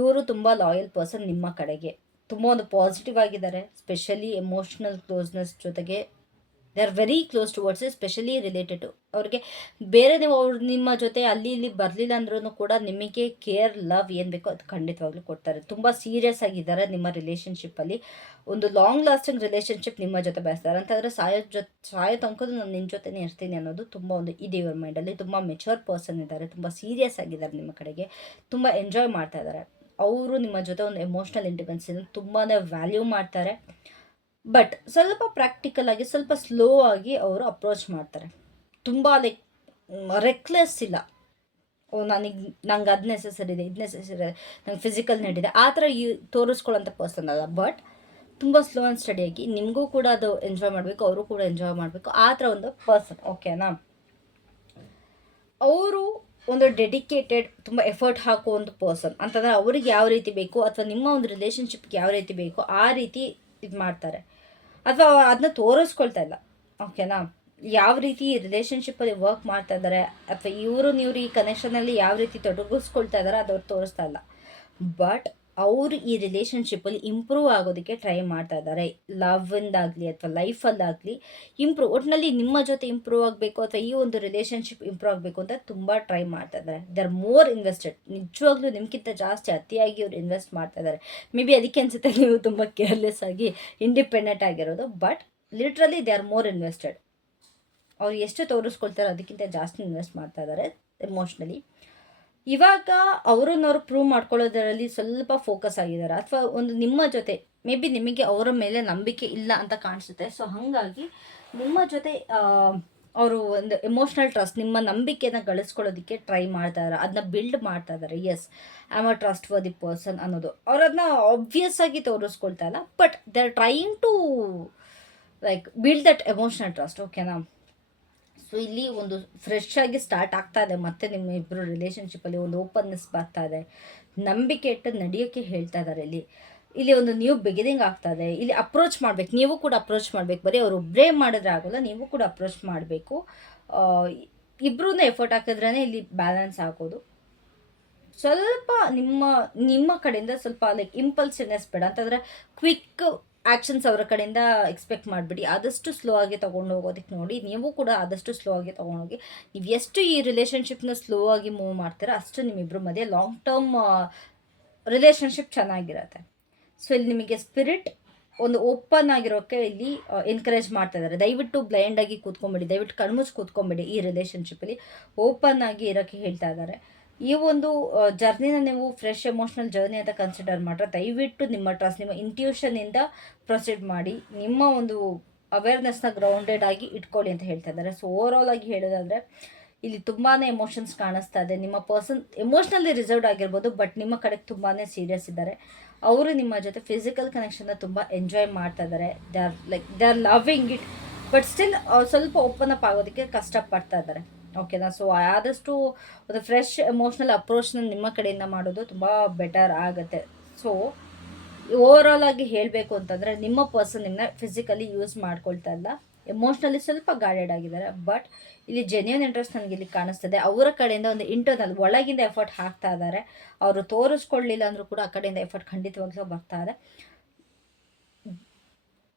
ಇವರು ತುಂಬ ಲಾಯಲ್ ಪರ್ಸನ್ ನಿಮ್ಮ ಕಡೆಗೆ. ತುಂಬ ಒಂದು ಪಾಸಿಟಿವ್ ಆಗಿದ್ದಾರೆ, ಸ್ಪೆಷಲಿ ಎಮೋಷ್ನಲ್ ಕ್ಲೋಸ್ನೆಸ್ ಜೊತೆಗೆ they are very close towards, especially related to ಅವ್ರಿಗೆ. ಬೇರೆ ನೀವು ಅವ್ರು ನಿಮ್ಮ ಜೊತೆ ಅಲ್ಲಿ ಇಲ್ಲಿ ಬರಲಿಲ್ಲ ಅಂದ್ರೂ ಕೂಡ ನಿಮಗೆ ಕೇರ್, ಲವ್ ಏನು ಬೇಕೋ ಅದು ಖಂಡಿತವಾಗ್ಲೂ ಕೊಡ್ತಾರೆ. ತುಂಬ ಸೀರಿಯಸ್ ಆಗಿದ್ದಾರೆ ನಿಮ್ಮ ರಿಲೇಷನ್ಶಿಪ್ಪಲ್ಲಿ. ಒಂದು ಲಾಂಗ್ ಲಾಸ್ಟಿಂಗ್ ರಿಲೇಷನ್ಶಿಪ್ ನಿಮ್ಮ ಜೊತೆ ಬಯಸ್ತಾರೆ ಅಂತಂದರೆ ಸಾಯೋ ತನಕ ನಾನು ನಿನ್ನ ಜೊತೆನೇ ಇರ್ತೀನಿ ಅನ್ನೋದು ತುಂಬ ಒಂದು ಇದೆ ಇವ್ರ ಮೈಂಡಲ್ಲಿ. ತುಂಬ ಮೆಚೂರ್ ಪರ್ಸನ್ ಇದ್ದಾರೆ, ತುಂಬ ಸೀರಿಯಸ್ ಆಗಿದ್ದಾರೆ ನಿಮ್ಮ ಕಡೆಗೆ, ತುಂಬ ಎಂಜಾಯ್ ಮಾಡ್ತಾ ಇದ್ದಾರೆ. ಅವರು ನಿಮ್ಮ ಜೊತೆ ಒಂದು ಎಮೋಷ್ನಲ್ ಇಂಡಿಪೆಂಡೆನ್ಸಿನ ತುಂಬಾ ವ್ಯಾಲ್ಯೂ ಮಾಡ್ತಾರೆ. ಬಟ್ ಸ್ವಲ್ಪ ಪ್ರಾಕ್ಟಿಕಲ್ ಆಗಿ, ಸ್ವಲ್ಪ ಸ್ಲೋ ಆಗಿ ಅವರು ಅಪ್ರೋಚ್ ಮಾಡ್ತಾರೆ. ತುಂಬ ಲೈಕ್ ರೆಕ್ಲೆಸ್ ಇಲ್ಲ, ಓ ನಂಗೆ ಅದು ನೆಸೆಸರಿ ಇದೆ, ಇದು ನೆಸೆಸರಿ ಇದೆ, ನಂಗೆ ಫಿಸಿಕಲ್ ನೀಡ್ ಇದೆ, ಆ ಥರ ತೋರಿಸ್ಕೊಳ್ಳೋಂಥ ಪರ್ಸನ್ ಅಲ್ಲ. ಬಟ್ ತುಂಬ ಸ್ಲೋ ಆ್ಯಂಡ್ ಸ್ಟಡಿಯಾಗಿ ನಿಮಗೂ ಕೂಡ ಅದು ಎಂಜಾಯ್ ಮಾಡಬೇಕು, ಅವರು ಕೂಡ ಎಂಜಾಯ್ ಮಾಡಬೇಕು, ಆ ಥರ ಒಂದು ಪರ್ಸನ್. ಓಕೆನಾ? ಅವರು ಒಂದು ಡೆಡಿಕೇಟೆಡ್, ತುಂಬ ಎಫರ್ಟ್ ಹಾಕೋ ಒಂದು ಪರ್ಸನ್ ಅಂತಂದರೆ ಅವ್ರಿಗೆ ಯಾವ ರೀತಿ ಬೇಕು ಅಥವಾ ನಿಮ್ಮ ಒಂದು ರಿಲೇಷನ್ಶಿಪ್ಗೆ ಯಾವ ರೀತಿ ಬೇಕು ಆ ರೀತಿ ಇದು ಮಾಡ್ತಾರೆ, ಅಥವಾ ಅದನ್ನ ತೋರಿಸ್ಕೊಳ್ತಾ ಇಲ್ಲ. ಓಕೆನಾ? ಯಾವ ರೀತಿ ರಿಲೇಷನ್ಶಿಪ್ಪಲ್ಲಿ ವರ್ಕ್ ಮಾಡ್ತಾ ಇದ್ದಾರೆ ಅಥವಾ ನೀವು ಈ ಕನೆಕ್ಷನಲ್ಲಿ ಯಾವ ರೀತಿ ತೊಡಗಿಸ್ಕೊಳ್ತಾ ಇದ್ದಾರೆ ಅದು ಅವ್ರು ತೋರಿಸ್ತಾ ಇಲ್ಲ. ಬಟ್ ಅವರು ಈ ರಿಲೇಷನ್ಶಿಪ್ಪಲ್ಲಿ ಇಂಪ್ರೂವ್ ಆಗೋದಕ್ಕೆ ಟ್ರೈ ಮಾಡ್ತಾ ಇದ್ದಾರೆ. ಲವ್ವಿಂದಾಗಲಿ ಅಥವಾ ಲೈಫಲ್ಲಾಗಲಿ ಒಟ್ಟಿನಲ್ಲಿ ನಿಮ್ಮ ಜೊತೆ ಇಂಪ್ರೂವ್ ಆಗಬೇಕು ಅಥವಾ ಈ ಒಂದು ರಿಲೇಷನ್ಶಿಪ್ ಇಂಪ್ರೂವ್ ಆಗಬೇಕು ಅಂತ ತುಂಬ ಟ್ರೈ ಮಾಡ್ತಾ ಇದ್ದಾರೆ. They are more invested. ನಿಜವಾಗ್ಲೂ ನಿಮ್ಗಿಂತ ಜಾಸ್ತಿ ಅತಿಯಾಗಿ ಅವ್ರು ಇನ್ವೆಸ್ಟ್ ಮಾಡ್ತಾ ಇದ್ದಾರೆ. ಮೇ ಬಿ ಅದಕ್ಕೆ ಅನಿಸುತ್ತೆ ನೀವು ತುಂಬ ಕೇರ್ಲೆಸ್ ಆಗಿ ಇಂಡಿಪೆಂಡೆಂಟ್ ಆಗಿರೋದು. But literally they are more invested. ಅವ್ರು ಎಷ್ಟು ತೋರಿಸ್ಕೊಳ್ತಾರೋ ಅದಕ್ಕಿಂತ ಜಾಸ್ತಿ ಇನ್ವೆಸ್ಟ್ ಮಾಡ್ತಾ ಇದ್ದಾರೆ ಎಮೋಷ್ನಲಿ. ಇವಾಗ ಅವ್ರನ್ನವ್ರು ಪ್ರೂವ್ ಮಾಡ್ಕೊಳ್ಳೋದರಲ್ಲಿ ಸ್ವಲ್ಪ ಫೋಕಸ್ ಆಗಿದ್ದಾರೆ, ಅಥವಾ ಒಂದು ನಿಮ್ಮ ಜೊತೆ ಮೇ ಬಿ ನಿಮಗೆ ಅವರ ಮೇಲೆ ನಂಬಿಕೆ ಇಲ್ಲ ಅಂತ ಕಾಣಿಸುತ್ತೆ. ಸೊ ಹಾಗಾಗಿ ನಿಮ್ಮ ಜೊತೆ ಅವರು ಒಂದು ಎಮೋಷ್ನಲ್ ಟ್ರಸ್ಟ್, ನಿಮ್ಮ ನಂಬಿಕೆನ ಗಳಿಸ್ಕೊಳ್ಳೋದಕ್ಕೆ ಟ್ರೈ ಮಾಡ್ತಾ ಇದ್ದಾರೆ, ಅದನ್ನ ಬಿಲ್ಡ್ ಮಾಡ್ತಾ ಇದ್ದಾರೆ. Yes, I am a trustworthy person ಅನ್ನೋದು ಅವ್ರು ಅದನ್ನ ಆಬ್ವಿಯಸ್ ಆಗಿ ತೋರಿಸ್ಕೊಳ್ತಾ ಇಲ್ಲ. But they are trying to like build that emotional trust. ಓಕೆನಾ? ಸೊ ಇಲ್ಲಿ ಒಂದು ಫ್ರೆಶ್ ಆಗಿ ಸ್ಟಾರ್ಟ್ ಆಗ್ತಾ ಇದೆ, ಮತ್ತು ನಿಮ್ಮ ಇಬ್ಬರು ರಿಲೇಷನ್ಶಿಪ್ಪಲ್ಲಿ ಒಂದು ಓಪನ್ನೆಸ್ ಬರ್ತಾ ಇದೆ, ನಂಬಿಕೆ ಇಟ್ಟು ನಡೆಯೋಕ್ಕೆ ಹೇಳ್ತಾ ಇದ್ದಾರೆ. ಇಲ್ಲಿ ಒಂದು ನ್ಯೂ ಬಿಗಿನಿಂಗ್ ಆಗ್ತಾ ಇದೆ. ಇಲ್ಲಿ ಅಪ್ರೋಚ್ ಮಾಡಬೇಕು, ನೀವು ಕೂಡ ಅಪ್ರೋಚ್ ಮಾಡಬೇಕು. ಬರೀ ಅವರು ಒಬ್ಬರೇ ಮಾಡಿದ್ರೆ ಆಗೋಲ್ಲ, ನೀವು ಕೂಡ ಅಪ್ರೋಚ್ ಮಾಡಬೇಕು. ಇಬ್ಬರೂ ಎಫರ್ಟ್ ಹಾಕಿದ್ರೇ ಇಲ್ಲಿ ಬ್ಯಾಲೆನ್ಸ್ ಆಗೋದು. ಸ್ವಲ್ಪ ನಿಮ್ಮ ಕಡೆಯಿಂದ ಸ್ವಲ್ಪ ಲೈಕ್ ಇಂಪಲ್ಸಿವ್ನೆಸ್ ಬೇಡ, ಅಂತಂದರೆ ಕ್ವಿಕ್ ಆ್ಯಕ್ಷನ್ಸ್ ಅವರ ಕಡೆಯಿಂದ ಎಕ್ಸ್ಪೆಕ್ಟ್ ಮಾಡಿಬಿಡಿ. ಆದಷ್ಟು ಸ್ಲೋ ಆಗಿ ತೊಗೊಂಡು ಹೋಗೋದಕ್ಕೆ ನೋಡಿ. ನೀವು ಕೂಡ ಆದಷ್ಟು ಸ್ಲೋ ಆಗಿ ತೊಗೊಂಡೋಗಿ. ನೀವು ಎಷ್ಟು ಈ ರಿಲೇಷನ್ಶಿಪ್ನ ಸ್ಲೋ ಆಗಿ ಮೂವ್ ಮಾಡ್ತೀರಾ ಅಷ್ಟು ನಿಮ್ಮಿಬ್ಬರ ಮಧ್ಯೆ ಲಾಂಗ್ ಟರ್ಮ್ ರಿಲೇಷನ್ಶಿಪ್ ಚೆನ್ನಾಗಿರುತ್ತೆ. ಸೊ ಇಲ್ಲಿ ನಿಮಗೆ ಸ್ಪಿರಿಟ್ ಒಂದು ಓಪನ್ ಆಗಿರೋಕ್ಕೆ ಇಲ್ಲಿ ಎನ್ಕರೇಜ್ ಮಾಡ್ತಾ ಇದ್ದಾರೆ. ದಯವಿಟ್ಟು ಬ್ಲೈಂಡಾಗಿ ಕೂತ್ಕೊಂಬಿಡಿ, ದಯವಿಟ್ಟು ಕಣ್ಮುಚ್ಚಿ ಕೂತ್ಕೊಂಬಿಡಿ. ಈ ರಿಲೇಷನ್ಶಿಪ್ಪಲ್ಲಿ ಓಪನ್ ಆಗಿ ಇರೋಕ್ಕೆ ಹೇಳ್ತಾ ಇದ್ದಾರೆ. ಈ ಒಂದು ಜರ್ನಿನ ನೀವು ಫ್ರೆಶ್ ಎಮೋಷ್ನಲ್ ಜರ್ನಿ ಅಂತ ಕನ್ಸಿಡರ್ ಮಾಡ್ರೆ ದಯವಿಟ್ಟು ನಿಮ್ಮ ಟ್ರಸ್ಟ್, ನಿಮ್ಮ ಇಂಟ್ಯೂಷನಿಂದ ಪ್ರೊಸೀಡ್ ಮಾಡಿ. ನಿಮ್ಮ ಒಂದು ಅವೇರ್ನೆಸ್ನ ಗ್ರೌಂಡೆಡ್ ಆಗಿ ಇಟ್ಕೊಳ್ಳಿ ಅಂತ ಹೇಳ್ತಾ ಇದ್ದಾರೆ. ಸೊ ಓವರಾಲ್ ಆಗಿ ಹೇಳೋದಾದರೆ ಇಲ್ಲಿ ತುಂಬಾ ಎಮೋಷನ್ಸ್ ಕಾಣಿಸ್ತಾ ಇದೆ. ನಿಮ್ಮ ಪರ್ಸನ್ ಎಮೋಷ್ನಲಿ ರಿಸರ್ವ್ಡ್ ಆಗಿರ್ಬೋದು, ಬಟ್ ನಿಮ್ಮ ಕಡೆಗೆ ತುಂಬಾ ಸೀರಿಯಸ್ ಇದ್ದಾರೆ. ಅವರು ನಿಮ್ಮ ಜೊತೆ ಫಿಸಿಕಲ್ ಕನೆಕ್ಷನ್ನ ತುಂಬ ಎಂಜಾಯ್ ಮಾಡ್ತಾ ಇದ್ದಾರೆ. They are loving it. But still ಸ್ವಲ್ಪ ಓಪನ್ ಅಪ್ ಆಗೋದಕ್ಕೆ ಕಷ್ಟಪಡ್ತಾ ಇದ್ದಾರೆ. ಓಕೆನಾ? ಸೊ ಆದಷ್ಟು ಒಂದು ಫ್ರೆಶ್ ಎಮೋಷ್ನಲ್ ಅಪ್ರೋಚ್ನ ನಿಮ್ಮ ಕಡೆಯಿಂದ ಮಾಡೋದು ತುಂಬ ಬೆಟರ್ ಆಗುತ್ತೆ. ಸೊ ಓವರಾಲ್ ಆಗಿ ಹೇಳಬೇಕು ಅಂತಂದರೆ ನಿಮ್ಮ ಪರ್ಸನ್ ನಿಮ್ಮನ್ನ ಫಿಸಿಕಲಿ ಯೂಸ್ ಮಾಡ್ಕೊಳ್ತಾ ಇಲ್ಲ, ಎಮೋಷ್ನಲಿ ಸ್ವಲ್ಪ ಗಾರ್ಡೆಡ್ ಆಗಿದ್ದಾರೆ. ಬಟ್ ಇಲ್ಲಿ ಜೆನ್ಯೂನ್ ಇಂಟ್ರೆಸ್ಟ್ ನನಗೆ ಇಲ್ಲಿ ಕಾಣಿಸ್ತದೆ. ಅವರ ಕಡೆಯಿಂದ ಒಂದು ಇಂಟರ್ನಲ್ ಒಳಗಿಂದ ಎಫರ್ಟ್ ಹಾಕ್ತಾ ಇದ್ದಾರೆ. ಅವರು ತೋರಿಸ್ಕೊಳ್ಳಿಲ್ಲ ಅಂದರೂ ಕೂಡ ಆ ಕಡೆಯಿಂದ ಎಫರ್ಟ್ ಖಂಡಿತವಾಗ್ಲೂ ಬರ್ತಾ ಇದೆ.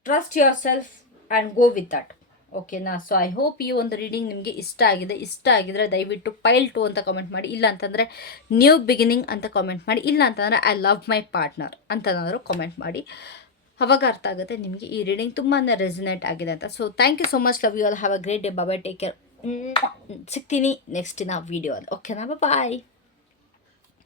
Trust your self and go with that. ಓಕೆನಾ? ಸೊ ಐ ಹೋಪ್ ಈ ಒಂದು ರೀಡಿಂಗ್ ನಿಮಗೆ ಇಷ್ಟ ಆಗಿದ್ರೆ ದಯವಿಟ್ಟು ಪೈಲ್ 2 ಅಂತ ಕಾಮೆಂಟ್ ಮಾಡಿ, ಇಲ್ಲ ಅಂತಂದರೆ ನ್ಯೂ ಬಿಗಿನಿಂಗ್ ಅಂತ ಕಾಮೆಂಟ್ ಮಾಡಿ, ಇಲ್ಲ ಅಂತಂದರೆ ಐ ಲವ್ ಮೈ ಪಾರ್ಟ್ನರ್ ಅಂತನಾದರೂ ಕಾಮೆಂಟ್ ಮಾಡಿ. ಅವಾಗ ಅರ್ಥ ಆಗುತ್ತೆ ನಿಮಗೆ ಈ ರೀಡಿಂಗ್ ತುಂಬಾ ರೆಸಿನೇಟ್ ಆಗಿದೆ ಅಂತ. So thank you so much. Love you all. Have a great day. Bye. Take care. ಸಿಗ್ತೀನಿ ನೆಕ್ಸ್ಟಿನ ವೀಡಿಯೋ ಅಲ್ಲಿ. ಓಕೆನಾ? ಬಾಯ್.